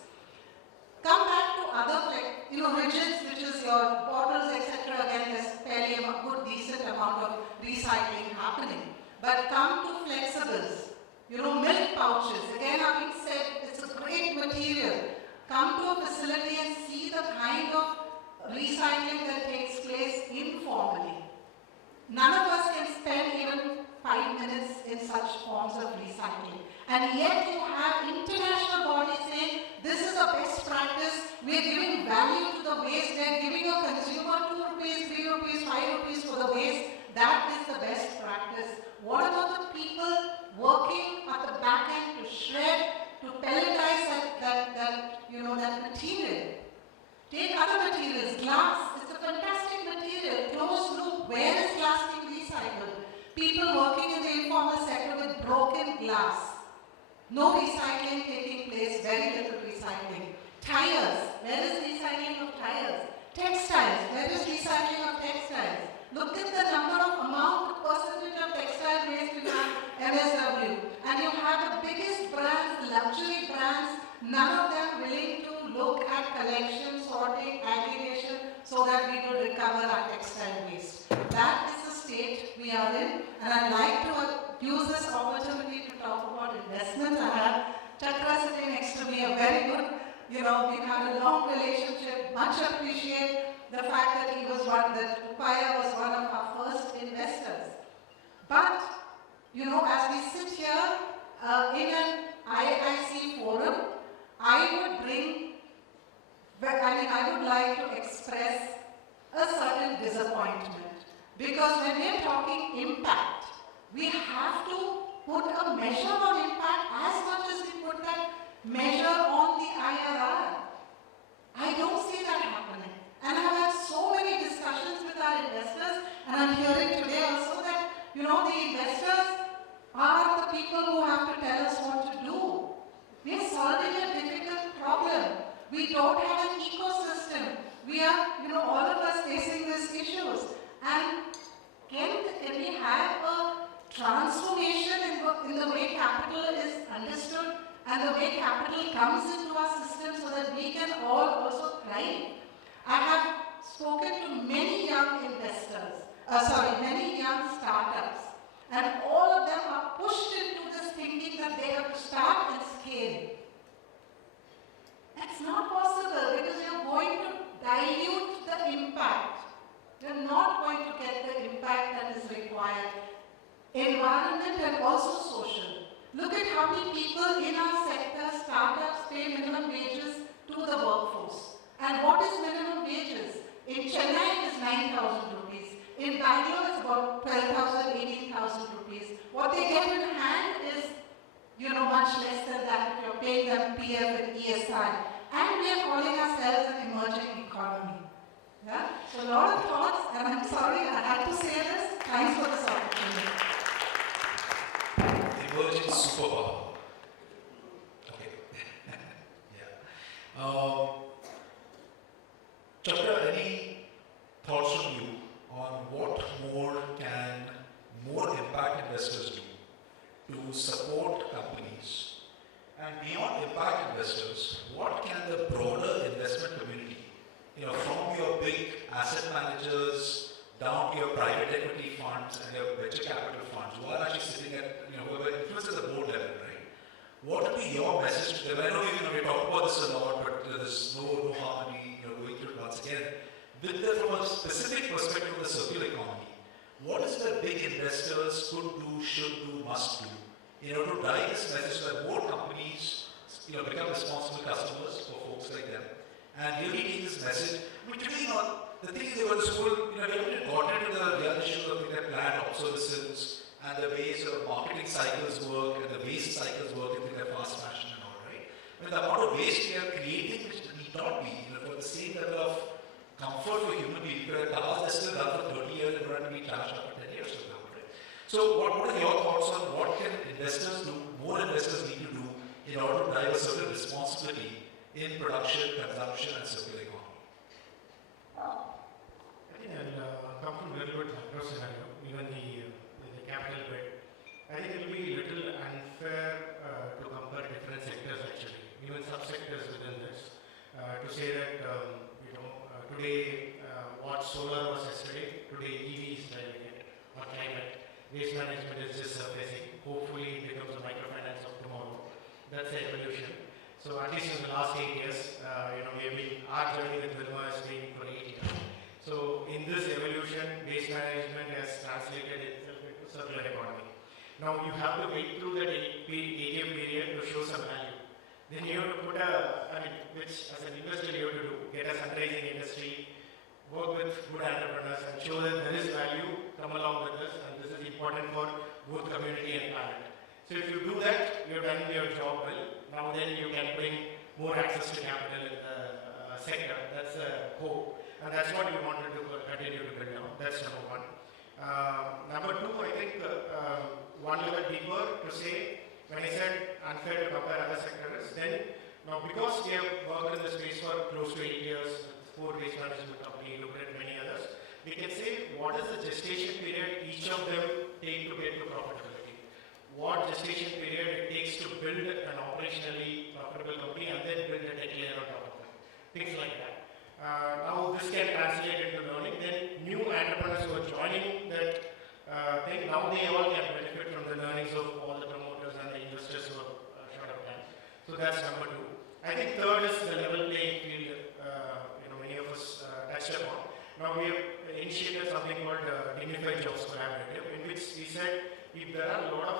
Come back to other, rigids, which is your bottles, etc. Again, there's fairly a good, decent amount of recycling happening. But come to flexibles, milk pouches. Again, having said, it's a great material. Come to a facility and see the kind of recycling that takes place informally. None of us can spend even 5 minutes in such forms of recycling. And yet you have international bodies saying, this is the best practice, we are giving value to the waste, they are giving a consumer 2 rupees, 3 rupees, 5 rupees for the waste, that is the best practice. What about the people working at the back end to shred, to pelletize that material? Take other glass. No recycling taking place, very little recycling. Tires, where is recycling of tires? Textiles, where is recycling of textiles? Look at the percentage of textile waste in our MSW. And you have the biggest brands, luxury brands, none of them willing to look at collection, sorting, aggregation, so that we will recover our textile waste. That is the state we are in, and I'd like to use this opportunity to talk about investment. I have Chakra sitting next to me, a very good, we've had a long relationship, much appreciate the fact that Upaya was one of our first investors. But, as we sit here in an IIC forum, I would like to express a certain disappointment. Because when we are talking impact, we have to put a measure on impact as much as we put that measure on the IRR. I don't see that happening. And I've had so many discussions with our investors, and I'm hearing today also that, the investors are the people who have to tell us what to do. We are solving a difficult problem. We don't have an ecosystem. We are, all of us facing these issues. And can we have a transformation in the way capital is understood and the way capital comes into our system so that we can all also thrive? I have spoken to many young many young startups, and all of them are pushed into this thinking that they have to start and scale. That's not possible because you're going to dilute the impact. You're not going to get the impact that is required. Environment and also social. Look at how many people in our sector, startups, pay minimum wages to the workforce. And what is minimum wages? In Chennai it is 9,000 rupees. In Bangalore it's about 12,000, 18,000 rupees. What they get in hand is, much less than that if you're paying them PF and ESI. And we are calling ourselves an emerging economy. Yeah? So a lot of thoughts, and I'm sorry I had to say this. Thanks for this opportunity. Emerging superpower. Okay. Yeah. Chakra, any thoughts from you on what more can more impact investors do to support companies? And beyond impact investors, what can the broader investment community, from your big asset managers down to your private equity funds and your venture capital funds, who are actually sitting at, who are influenced at the board level, right? What would be your message to them? I know we talk about this a lot, but there's no harmony, going through it once again. From a specific perspective of the circular economy, what is the big investors could do, should do, must do, to drive this message so that more companies, become responsible customers for folks like them, and really take this message. Today, the thing is, they were in school, we haven't gotten into the real issues of the planned obsolescence and the ways of marketing cycles work and the waste cycles work in their fast fashion and all, right? The amount of waste we are creating, which need not be, for the same level of comfort for human beings, because cars are still done for 30 years and going to be charged after 10 years from now, right? So what are your thoughts on what can investors do, more investors need to do in order to drive a certain responsibility in production, consumption and circular economy? I think I'll come from a little bit macro scenario, even the capital bit. I think it will be a little unfair to compare different sectors actually, even subsectors within this. To say that, today what solar was yesterday, today EV is driving it, or climate. Waste management is just surfacing. Hopefully it becomes a microfinance of tomorrow. That's the evolution. So at least in the last 8 years, our journey with Wilma has been for 8 years. So in this evolution, waste management has translated itself into circular economy. Now you have to wait through that 8-year period to show some value. Then you have to put which as an investor you have to do, get a fundraising industry, work with good entrepreneurs and show that there is value, come along with us, and this is important for both community and planet. So if you do that, you have done your job well. Now then you can bring more access to capital in the sector. That's the hope. And that's what we wanted to continue to build on. That's number one. Number two, I think one level deeper to say when I said unfair to compare other sectors, then now because we have worked in the space for close to 8 years, with 4 waste management company, looked at many others, we can say what is the gestation period each of them take to get to profitability. What gestation period it takes to build an operationally profitable company and then build a tech layer on top of them. Things like that. Now this can translate into learning. Then new entrepreneurs who are joining that thing, now they all can benefit from the learnings of all the promoters and the investors who have shot up time. So that's number 2. I think third is the level playing field. Many of us touched upon. Now we have initiated something called Dignified Jobs Collaborative, in which we said if there are a lot of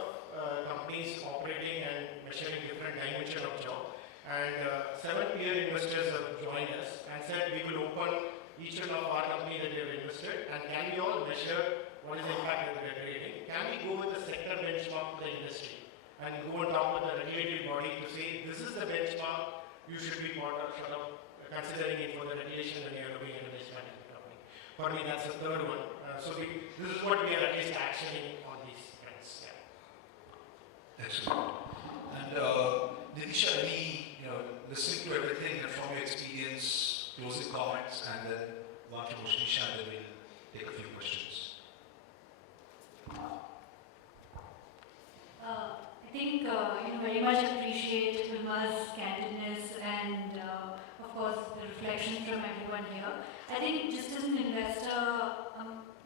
companies operating and measuring different dimensions of job, and 7 peer investors have joined us and said we will open each one of our company that we have invested, and can we all measure what is the impact that we are creating? Can we go with the sector benchmark to the industry and go and talk with the regulatory body to say this is the benchmark you should be sort of considering it for the regulation when you are looking at a waste management company. For me, that's the third one. This is what we are at least actioning on these fronts. Yeah. Excellent. And Nidhisha, listening to everything and from your experience, closing comments, and then one from Ushnisha, and then we'll take a few questions. I think very much appreciate Wilma's candidness and of course the reflections from everyone here. I think just as an investor,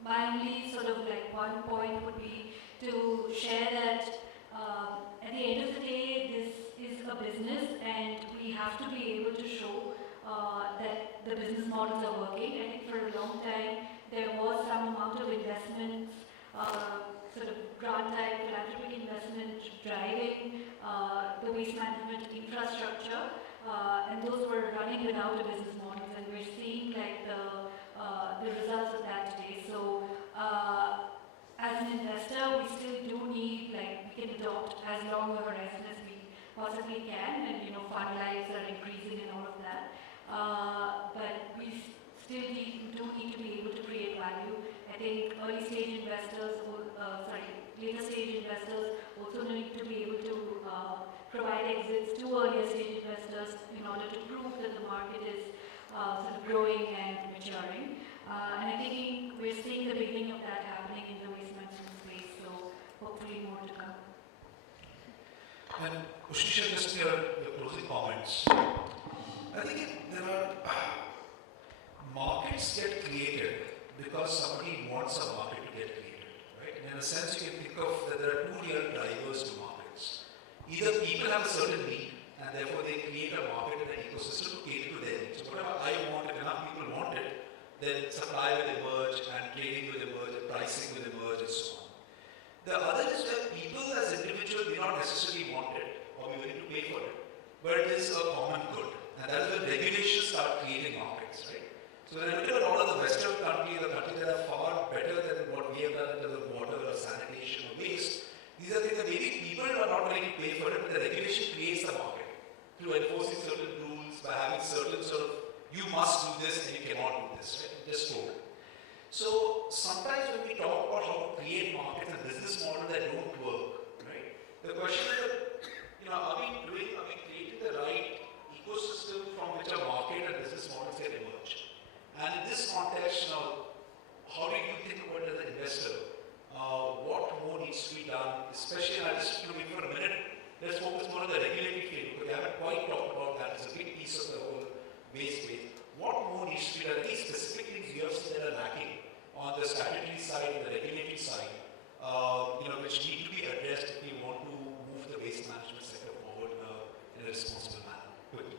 my only sort of like one point would be to share that at the end of the day, this is a business and we have to be able to show that the business models are working. I think for a long time there was some amount of investments, sort of grant-type philanthropic investment driving the waste management infrastructure, and those were running without a business model, and we're seeing like the results of that today. So as an investor, we still do need, like, we can adopt as long a horizon as we possibly can, and fund lives are increasing and all of that. But we still do need to be able to create value. I think early stage investors, later stage investors also need to be able to provide exits to earlier stage investors in order to prove that the market is sort of growing and maturing. And I think we're seeing the beginning of that happening in the waste management space, so hopefully more to come. And Ushnisha, just your closing comments. I think there are markets get created because somebody wants a market to get created, right? And in a sense, you can think of that there are 2 real drivers to markets. Either people have a certain need, and therefore they create a market and an ecosystem to cater to their needs. So whatever I want, if enough people want it, then supply will emerge, and trading will emerge, and pricing will emerge, and so on. The other is where people as individuals may not necessarily want it, or be willing to pay for it, but it is a common good. And that is when regulations start creating markets, right? So when I look at a lot of the Western countries, the countries that are far better than what we have done in terms of water or sanitation or waste, these are things that maybe people are not willing to pay for it, but the regulation creates the market through enforcing certain rules, by having certain sort of, you must do this and you cannot do this, right? Just told. So sometimes when we talk about how to create markets and business models that don't work, right? The question is, are we creating the right ecosystem from which a market and business models can emerge? And in this context, how do you think about it as an investor? What more needs to be done? Especially, and I just for a minute, let's focus more on the regulatory field, because we haven't quite talked about that. It's a big piece of the whole waste space. What more needs to be done? These specific things you have seen that are lacking on the statutory side and the regulatory side, which need to be addressed if we want to move the waste management sector forward in a responsible manner. Quickly.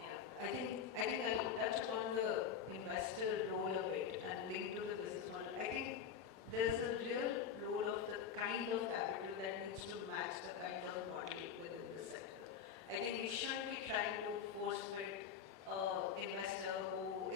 Yeah, I think I'll touch upon the investor role a bit and link to the business model. I think there's a real role of the kind of capital that needs to match the kind of model within the sector. I think we shouldn't be trying to force fit investor who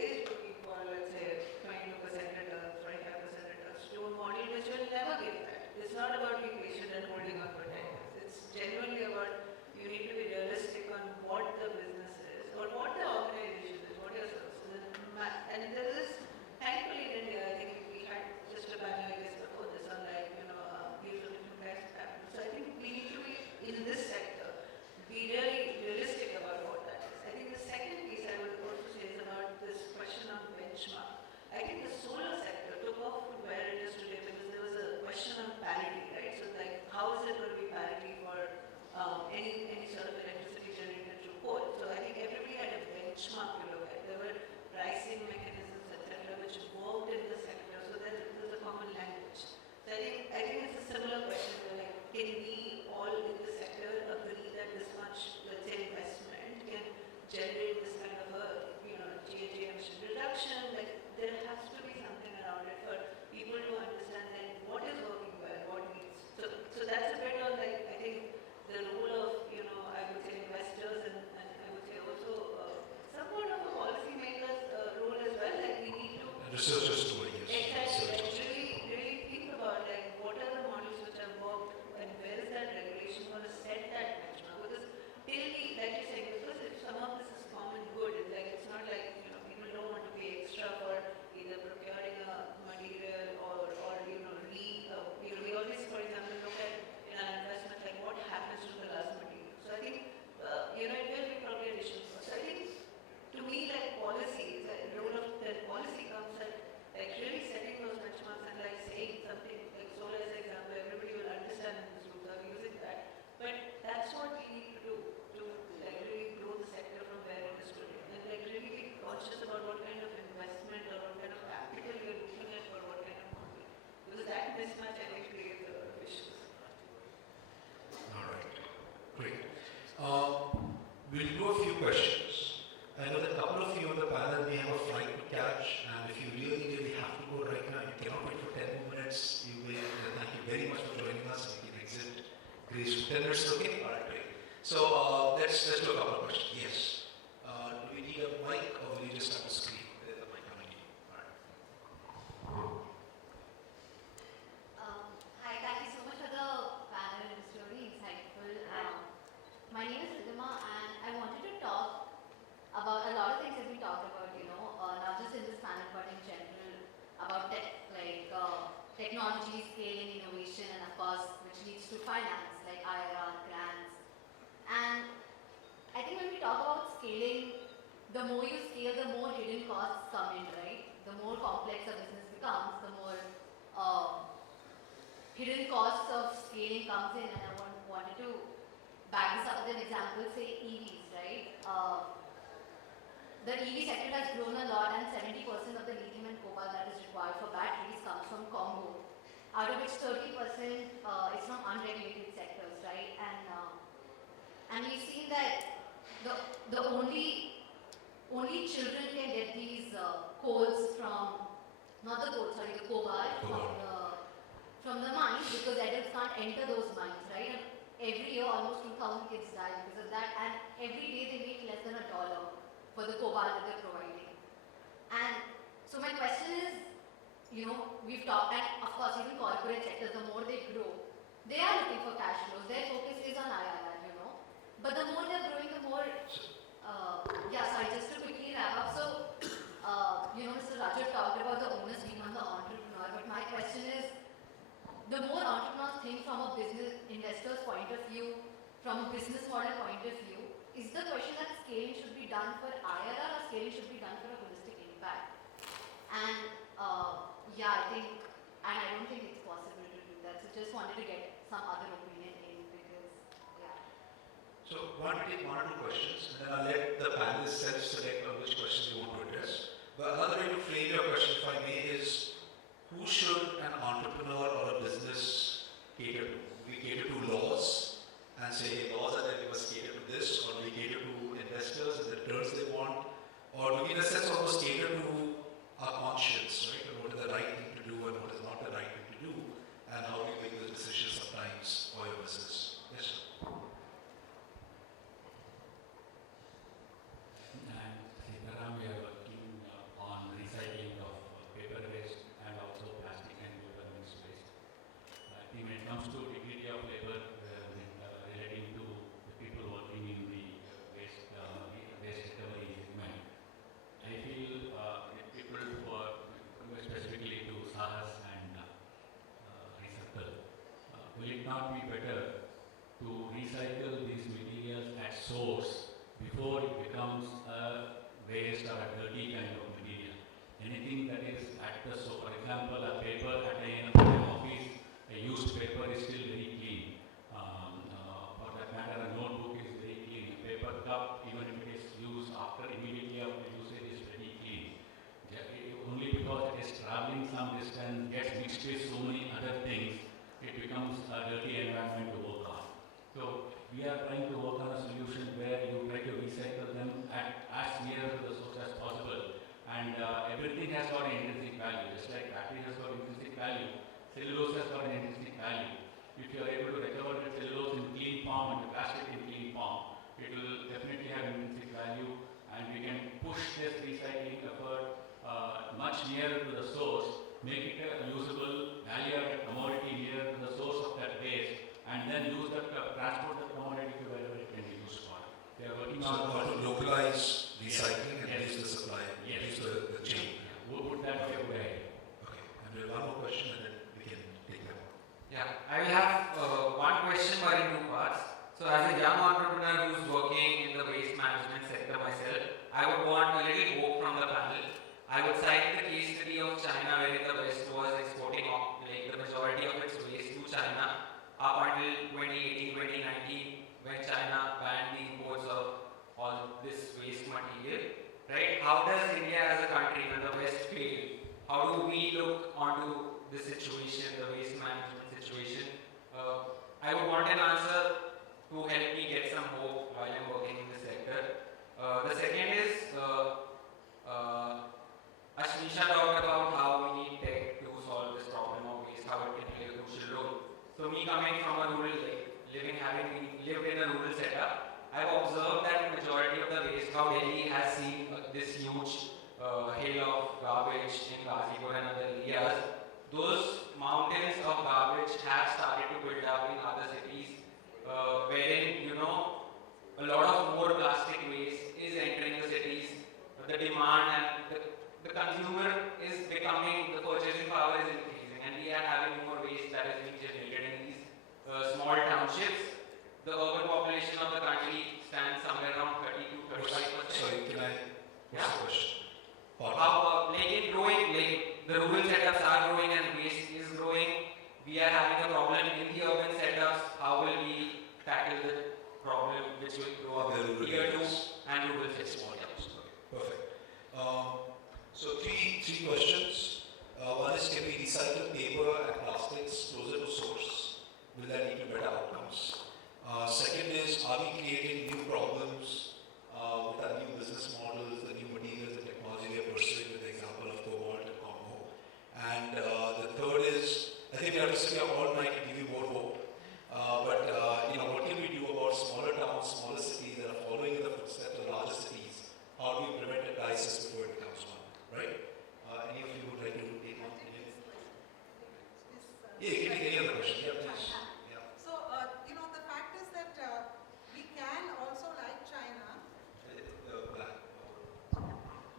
researchers do it, yes. Exactly, Researchers. and really think about like what are the models which have worked and where is that regulation going to set that benchmark? Because till we, like you said, because if some of this is common good, it's like it's not like people don't want to pay extra for either procuring a material or we always, for example, look at in our investment like what happens to the last material. So I think it will be probably additional cost. So I think to me like policy, the role of the policy comes at like really setting those benchmarks and like saying something like solar as an example, everybody will understand in this room, so I'm using that. But that's what we need to do to like really grow the sector from where it is today. And like really be conscious about what kind of investment or what kind of capital you're looking at for what kind of market. Because that mismatch I think creates a lot of issues. Alright, great. We'll do a few questions. I know that a couple of you on the panel may have a flight to catch, and if you really have to go right now, you cannot wait for 10 more minutes. You may, thank you very much for joining us. We can exit Grace 10 minutes, okay? Alright, great. So let's do a couple of questions. Yes. Do we need a mic or will you just have to scream? There's a mic coming in. Alright. Hi, thank you so much for the panel. It was really insightful. My name is Wilma, and I wanted to talk about a lot of things that we talked about, not just in this panel, but in general, about technology, scaling, innovation, and of course, which leads to finance, like IRR, grants. And I think when we talk about scaling, the more you scale, the more hidden costs come in, right? The more complex a business becomes, the more hidden costs of scaling comes in, and I wanted to back this up with an example, say EVs, right? The EV sector has grown a lot, and 70% of the lithium and cobalt that is required for batteries comes from Congo, out of which 30% is from unregulated sectors, right? And we've seen that the only children can get these coals from, not the coal, sorry, the cobalt from the mines, because adults can't enter those mines, right? And every year almost 2,000 kids die because of that, and every day they make less than $1 for the cobalt that they're providing. And so my question is, we've talked, and of course even corporate sectors, the more they grow, they are looking for cash flows. Their focus is on IRR, but the more they're growing, the more, sorry, just to quickly wrap up. So, Mr. Rajat talked about the onus being on the entrepreneur, but my question is, the more entrepreneurs think from a business investor's point of view, from a business model point of view, is the question that scaling should be done for IRR or scaling should be done for a holistic impact? And I don't think it's possible to do that. So just wanted to get some other opinion in because, So why don't we take one or two questions, and then I'll let the panelists self-select on which questions you want to address. But another way to frame your question, if I may, is who should an entrepreneur or a business cater to? We cater to laws and say, hey, laws are that we must cater to this, or we cater to investors and the returns they want, or do we in a sense almost cater to our conscience, right? And what is the right thing to do and what is not the right thing to do, and how do you make those decisions sometimes for your business? Yes, sir. We are working on recycling of paper waste and also plastic and paper mixed waste. I think when it comes to dignity of labor relating to the people working in the waste recovery segment, I feel people who are specifically to SAHAS and recycle, will it not be better to recycle these materials at source before it becomes a waste or a dirty kind of material? Anything that is at the source, for example, a paper at an office, a used paper is still very clean. For that matter, a notebook is very clean. A paper cup, even if it is used after immediately after usage, is very clean. Only because it is traveling some distance, gets mixed with so many other things, it becomes a dirty environment to work on. So we are trying to work on a solution where you try to recycle them as near to the source as possible. And everything has got an intrinsic value. Just like battery has got intrinsic value, cellulose has got an intrinsic value. If you are able to recover the cellulose in clean form and the plastic in clean form, it will definitely have intrinsic value, and we can push this recycling effort much nearer to the source, make it a usable, value-added commodity near to the source of that waste, and then use that, transport the commodity to wherever it can be used for. We are working So on how to localize recycling and Yes. reduce the supply, Yes. reduce the chain. Who would that be a good idea? Okay, and we have one more question and then we can take that one. Yeah, I will have one question but in two parts. So as a young entrepreneur who's working in the waste management sector myself, I would want a little hope from the panel. I would cite the case study of China wherein the West was exporting like the majority of its waste to China up until 2018, 2019 when China banned the imports of all this waste material. Right? How does India as a country when the West failed, how do we look onto the situation, the waste management situation? I would want an answer to help me get some hope while I'm working in this sector. The second is, Ushnisha talked about how we need tech to solve this problem of waste, how it can play a crucial role. So me coming from a rural, having lived in a rural setup, I've observed that majority of the waste, how Delhi has seen this huge hill of garbage in Ghazipur and other areas. Those mountains of garbage have started to build up in other cities, wherein a lot of more plastic waste is entering the cities. The demand and the consumer is becoming, the purchasing power is increasing, and we are having more waste that is being generated in these small townships. The urban population of the country stands somewhere around 30 to 35%. Sorry, can I? What's the question? How, in growing, the rural setups are growing and waste is growing. We are having a problem in the urban setups. How will we tackle the problem which will grow up in tier 2 and rural setups? Perfect. So three questions. One is, can we recycle paper and plastics closer to source? Will that lead to better outcomes? Second is, are we creating new problems with our new business models, the new materials and technology we are pursuing, with the example of cobalt and Congo? And the third is, I think we have to sit here all night and give you more hope. But what can we do about smaller towns, smaller cities that are following in the footsteps of larger cities? How do we prevent a crisis before it becomes one? Right? Any of you would like to take on? Yeah, you can take any other question. Yeah, please. Yeah. So, the fact is that we can also, like China,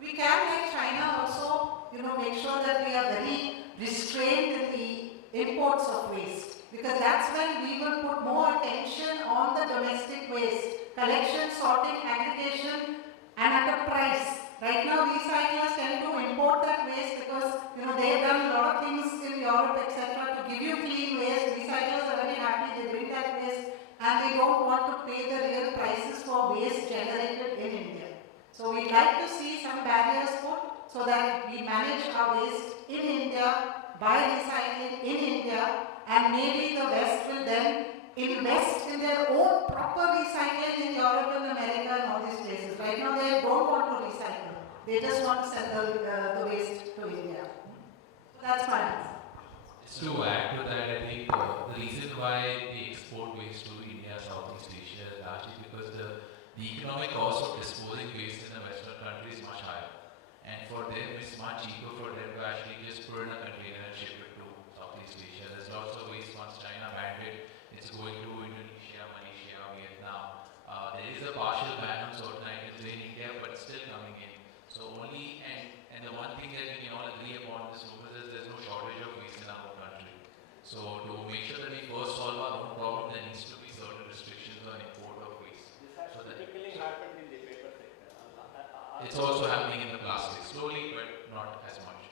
we can, like China, also, make sure that we are very restrained in the imports of waste. Because that's when we will put more attention on the domestic waste, collection, sorting, aggregation, and at a price. Right now, recyclers tend to import that waste because they've done a lot of things in Europe, etc., to give you clean waste. Recyclers are very happy, they bring that waste, and they don't want to pay the real prices for waste generated in India. So we'd like to see some barriers put so that we manage our waste in India by recycling in India, and maybe the West will then invest in their own proper recycling in Europe and America and all these places. Right now they don't want to recycle. They just want to sell the waste to India. So that's my answer. Just to add to that, I think the reason why they export waste to India, Southeast Asia is largely because the economic cost of disposing waste in the Western country is much higher. And for them, it's much cheaper for them to actually just put in a container and ship it to Southeast Asia. There's lots of waste once China banned it. It's going to Indonesia, Malaysia, Vietnam. There is a partial ban on certain items in India, but still coming in. So only, and the one thing that we can all agree upon this room is there's no shortage of waste in our country. So to make sure that we first solve our own problem, there needs to be certain restrictions on import of waste. So that happened in the paper sector. it's also happening in the plastic, slowly, but not as much.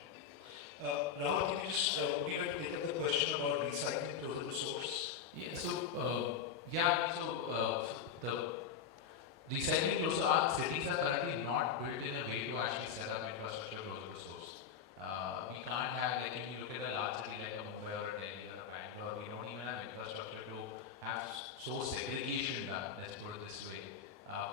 Rahul, can you just, would you like to take up the question about recycling closer to source? Yeah, the recycling close to our cities are currently not built in a way to actually set up infrastructure closer to source. We can't have, like, if you look at a large city like a Mumbai or a Delhi or a Bangalore, we don't even have infrastructure to have source segregation done, let's put it this way.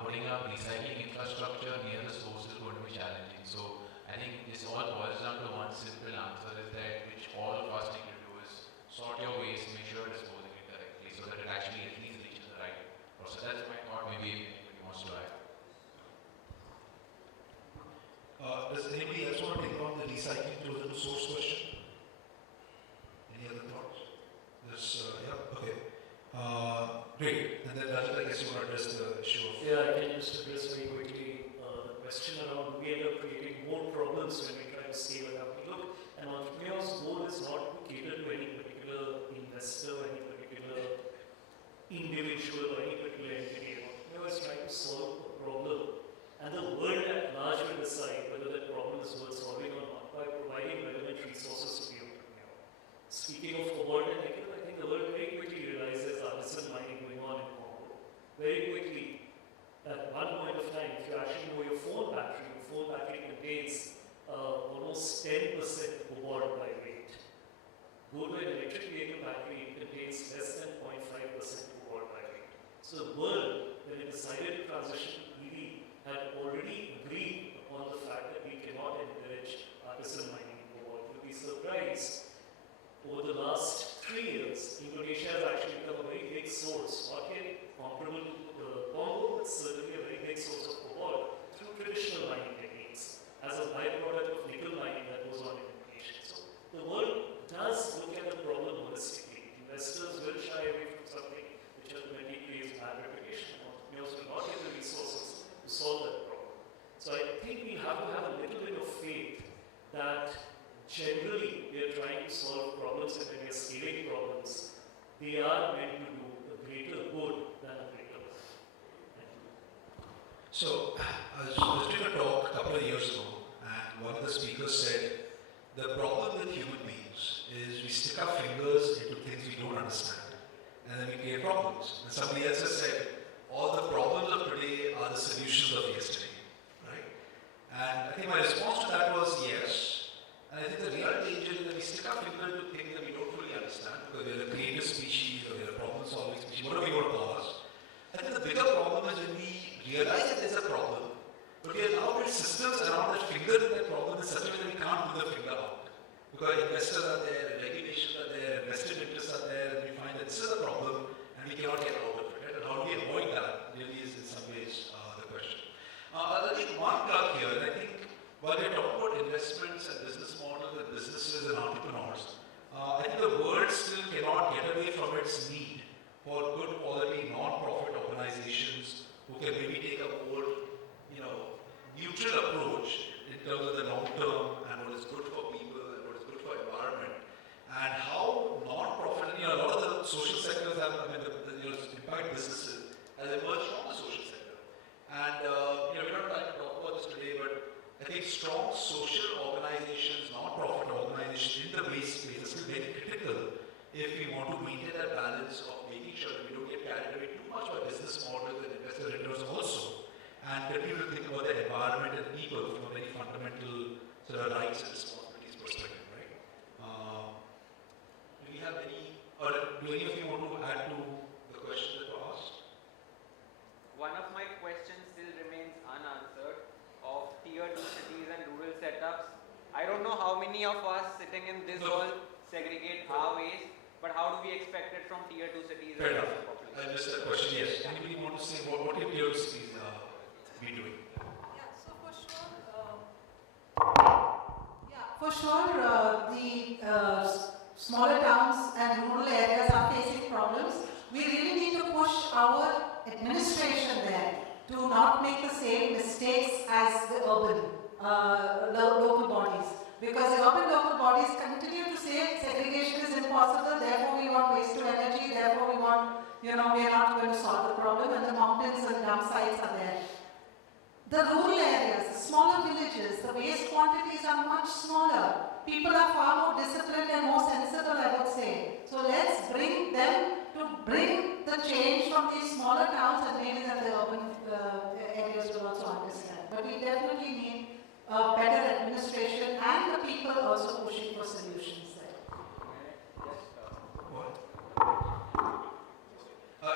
Putting up recycling infrastructure near the source is going to be challenging. So I think this all boils down to one simple answer, is that which all of us need to do is sort your waste, make sure it's disposing it correctly so that it actually at least reaches the right process. That's my thought, maybe anybody wants to add. Does anybody else want to take on the recycling closer to source question? Any other thoughts? Yeah, okay. Great. And then Rajat, I guess you want to address the issue of... Yeah, I can just address very quickly the question around we end up creating more problems when we try to scale it up. Look, an entrepreneur's goal is not to cater to any particular investor, any particular individual, or any particular entity. An entrepreneur is trying to solve a problem, and the world at large will decide whether that problem is worth solving or not by providing relevant resources to the entrepreneur. Speaking of the world, I think the world very quickly realizes artisan mining going on in Congo. Very quickly, at one point of time, if you actually know your phone battery contains almost 10% cobalt by weight. Go to an electric vehicle battery, it contains less than 0.5% cobalt by weight. So the world, when it decided to transition to EV, had already agreed upon the fact that we cannot encourage artisan mining in cobalt. You'll be surprised, over the last 3 years, Indonesia has actually become a very big source, not yet comparable to Congo, but certainly a very big source of cobalt through traditional mining techniques as a byproduct of nickel mining that goes on in Indonesia. So the world does look at the problem holistically. Investors will shy away from something which ultimately creates bad reputation. Entrepreneurs will not get the resources to solve that problem. So I think we have to have a little bit of faith that generally we are trying to solve problems, and when we are scaling problems, they are meant to do a greater good than a greater good. So, I was doing a talk a couple of years ago, and one of the speakers said, the problem with human beings is we stick our fingers into things we don't understand, and then we create problems. And somebody else has said, all the problems of today are the solutions of yesterday, right? And I think my response to that was yes. And I think the real danger is that we stick our finger into things that we don't fully understand, because we're a creative species or we're a problem-solving species, whatever you want to call us. I think the bigger problem is when we realize that there's a problem, but we have now built systems around that finger in that problem in such a way that we can't pull the finger out. Because investors are there, regulations are there, vested interests are there, and we find that this is a problem and we cannot get out of it. Right? And how do we avoid that really is in some ways the question. I'll take one plug here, and I think while we're talking about investments and business models and businesses and entrepreneurs, I think the world still cannot get away from its need for good quality non-profit organizations who can maybe take a more, neutral approach in terms of the long term and what is good for people and what is good for environment, and how non-profit, a lot of the social sectors have, the impact businesses has emerged from the social sector. And we're not trying to talk about this today, but I think strong social organizations, non-profit organizations in the waste space is still very critical if we want to maintain that balance of making sure that we don't get carried away too much by business models and investor returns also, and continue to think about the environment and people from a very fundamental sort of rights and responsibilities perspective, right? Do we have any, or do any of you want to add to the question that was asked? One of my questions still remains unanswered of tier 2 cities and rural setups. I don't know how many of us sitting in this hall segregate our waste, but how do we expect it from tier 2 cities Fair and enough. rural populations? I missed that question, yes. Anybody want to say what tier 2 cities be doing? Yeah, so for sure, the smaller towns and rural areas are facing problems. We really need to push our administration there to not make the same mistakes as the urban local bodies. Because the urban local bodies continue to say segregation is impossible, therefore we want waste to energy, therefore we want, we are not going to solve the problem, and the mountains and dump sites are there. The rural areas, the smaller villages, the waste quantities are much smaller. People are far more disciplined and more sensible, I would say. So let's bring them to bring the change from these smaller towns, and maybe then the urban areas will also understand. But we definitely need better administration and the people also pushing for solutions there.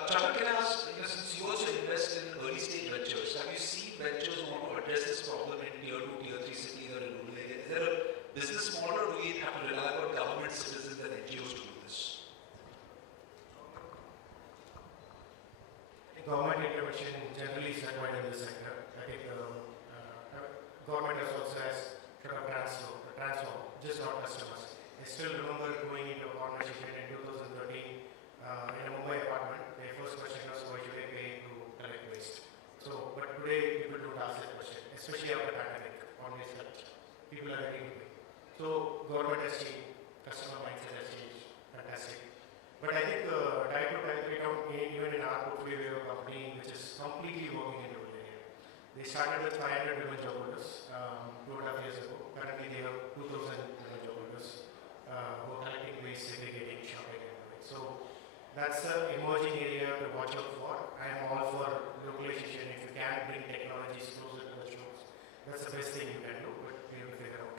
Chakra, can I ask, since you also invest in early stage ventures, have you seen ventures who want to address this problem in tier 2, tier 3 cities or in rural areas? Is there a business model, or do we have to rely on government, citizens and NGOs to do this? Government intervention generally is required in this sector. I think government has also has kind of transfer customers. I still remember going into a conversation in 2013 in a Mumbai apartment. Their first question was, why should I pay to collect waste? So, but today people don't ask that question, especially after pandemic, on waste collection. People are ready to pay. So, government has changed, customer mindset has changed, fantastic. But I think type to type it out, even in our portfolio, we have a company which is completely working in rural area. They started with 500 women job holders 2.5 years ago. Currently, they have 2,000 women job holders who are collecting waste, segregating, shopping, and everything. So that's an emerging area to watch out for. I am all for localization. If you can bring technologies closer to the shores, that's the best thing you can do. But we have to figure out.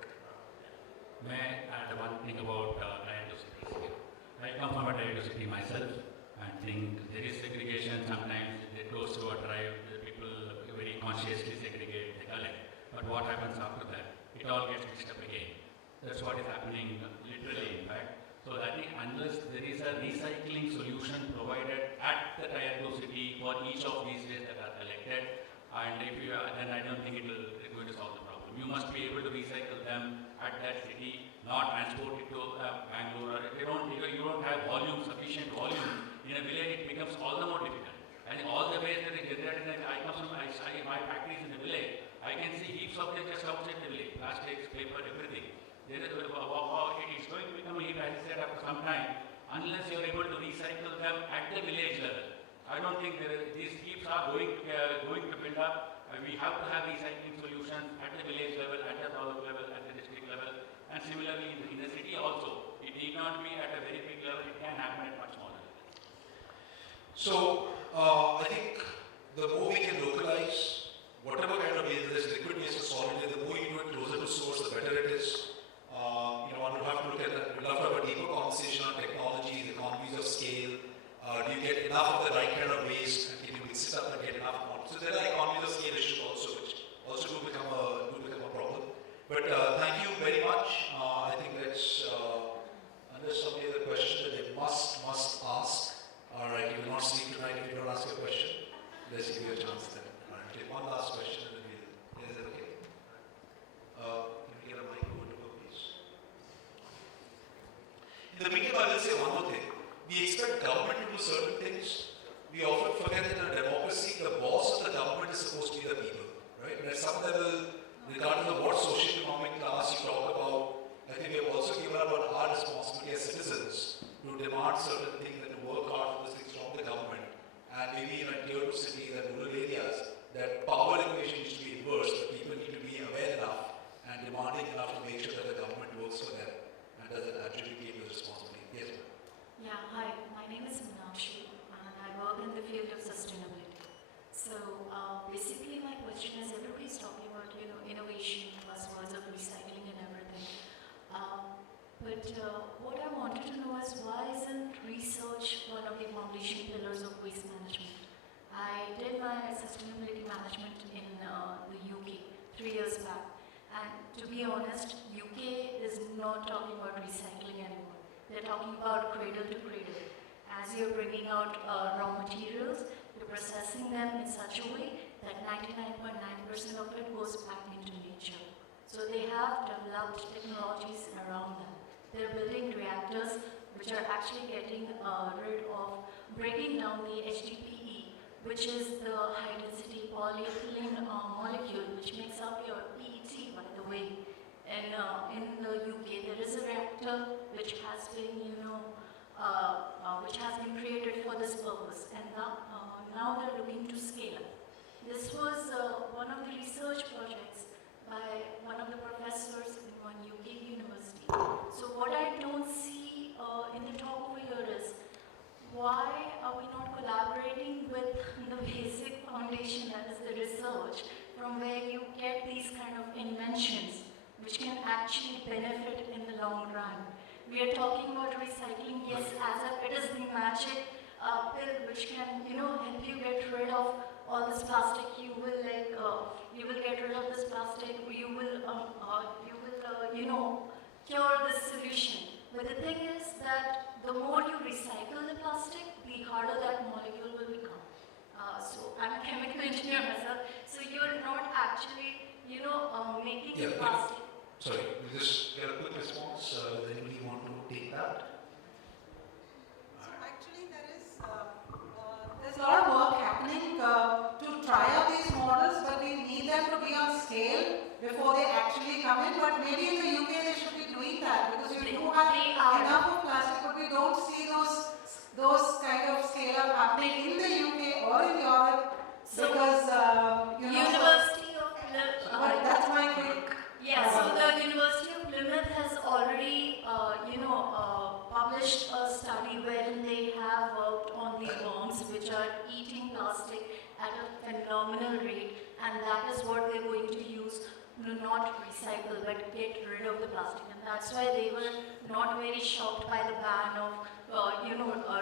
May I add one thing about diversity here? I come from a diversity myself and think there is segregation sometimes. They close to a tribe, the people very consciously segregate, they collect. But what happens after that? It all gets mixed up again. That's what is happening literally, in fact. So I think unless there is a recycling solution provided at the tier 2 city for each of these waste that are collected, and if you then I don't think it's going to solve the problem. You must be able to recycle them at that city, not transport it to Bangalore. Or you don't have volume, sufficient volume in a village, it becomes all the more difficult. And all the waste that is generated, I come from my factories in the village, I can see heaps of them just outside the village, plastics, paper, everything. There is it's going to become a heap, as I said, after some time, unless you are able to recycle them at the village level. I don't think these heaps are going to build up. We have to have recycling solutions at the village level, at the taluk level, at the district level, and similarly in the city also. It need not be at a very big level, it can happen at much smaller level. So, I think the more we can localize, whatever kind of waste, there is liquid waste or solid waste, the more you do it closer to source, the better it is. One would have to look at that. We'd love to have a deeper conversation on technologies, economies of scale. Do you get enough of the right kind of waste, and can you mix it up and get enough more? So there are economies of scale issues also, which also do become a problem. But thank you very much. I think let's, unless somebody has a question that they must ask. All right, you will not sleep tonight if you don't ask a question. Let's give you a chance then. All right, take one last question and then we'll. Is it okay? Can we get a mic over to her, please? In the meantime, I will say one more thing. We expect government to do certain things. We often forget that in a democracy, the boss of the government is supposed to be the people, right? And at some level, regardless of what socio-economic class you talk about, I think we have also given up on our responsibility as citizens to demand certain things and to work hard for those things from the government. And maybe in a tier 2 cities and rural areas, that power equation needs to be inversed, that people need to be aware enough and demanding enough to make sure that the government works for them and doesn't adjudicate the responsibility. Yes, ma'am. Yeah, hi, my name is Meenakshi and I work in the field of sustainability. So basically my question is, everybody's talking about innovation, buzzwords of recycling and everything. But what I wanted to know is, why isn't research one of the foundation pillars of waste management? I did my sustainability management in the UK 3 years back, and to be honest, UK is not talking about recycling anymore. They're talking about cradle to cradle. As you're bringing out raw materials, you're processing them in such a way that 99.9% of it goes back into nature. So they have developed technologies around them. They're building reactors which are actually getting rid of, breaking down the HDPE, which is the high density polyethylene molecule which makes up your PET, by the way. And in the UK there is a reactor which has been, which has been created for this purpose, and now they're looking to scale up. This was one of the research projects by one of the professors in one UK university. So what I don't see in the talk over here is, why are we not collaborating with the basic foundation, that is the research, from where you get these kind of inventions which can actually benefit in the long run. We are talking about recycling, yes, as if it is the magic pill which can, help you get rid of all this plastic. You will get rid of this plastic. You will cure this solution. But the thing is that the more you recycle the plastic, the harder that molecule will become. So I'm a chemical engineer myself. So you're not actually, making the plastic. Sorry, we'll just get a quick response. published a study wherein they have worked on the worms which are eating plastic at a phenomenal rate, and that is what they're going to use to not recycle but get rid of the plastic. And that's why they were not very shocked by the ban of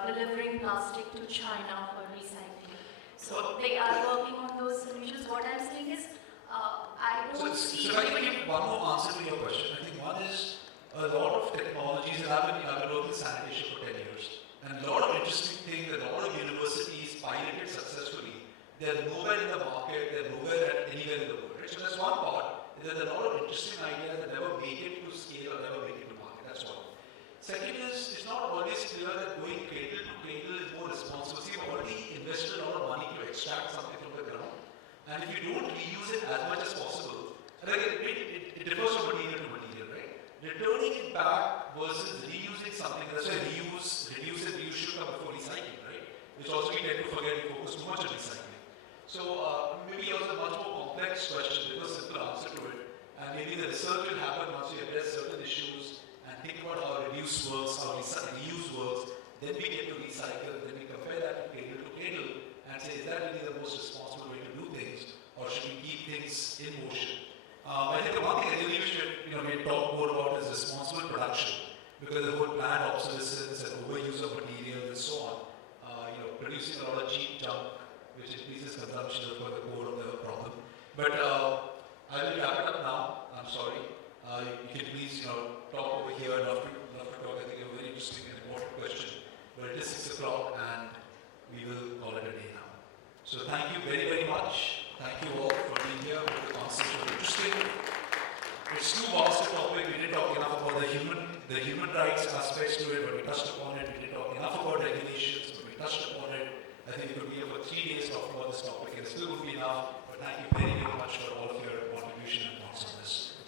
delivering plastic to China for recycling. So they are working on those solutions. What I'm saying is, I don't see. So if I can give one more answer to your question, I think one is a lot of technologies, and I've been working in sanitation for 10 years, and a lot of interesting things that a lot of universities piloted successfully. They're nowhere in the market, they're nowhere anywhere in the world. Right? So that's one part. There's a lot of interesting ideas that never make it to scale or never make it to market. That's one. Second is, it's not always clear that going cradle to cradle is more responsible. See, you've already invested a lot of money to extract something from the ground, and if you don't reuse it as much as possible, and again, it differs from material to material, right? Returning it back versus reusing something, that's why reuse should come before recycling, right? Which also we tend to forget, we focus too much on recycling. So maybe also a much more complex question, there's no simple answer to it. And maybe the research will happen once we address certain issues and think about how reduce works, how reuse works, then we get to recycle, then we compare that to cradle and say, is that really the most responsible way to do things, or should we keep things in motion? I think the one thing I really should maybe talk more about is responsible production, because the whole planned obsolescence and overuse of materials and so on, producing a lot of cheap junk, which increases consumption is for the core of the problem. But I will wrap it up now. I'm sorry. You can please talk over here. Love to talk. I think a very interesting and important question. But it is 6 o'clock and we will call it a day now. So thank you very, very much. Thank you all for being here. Hope the concept was interesting. It's too vast a topic. We didn't talk enough about the human rights aspects to it, but we touched upon it. We didn't talk enough about regulations, but we touched upon it. I think it could be over 3 days talking about this topic, and it still would be enough. But thank you very, very much for all of your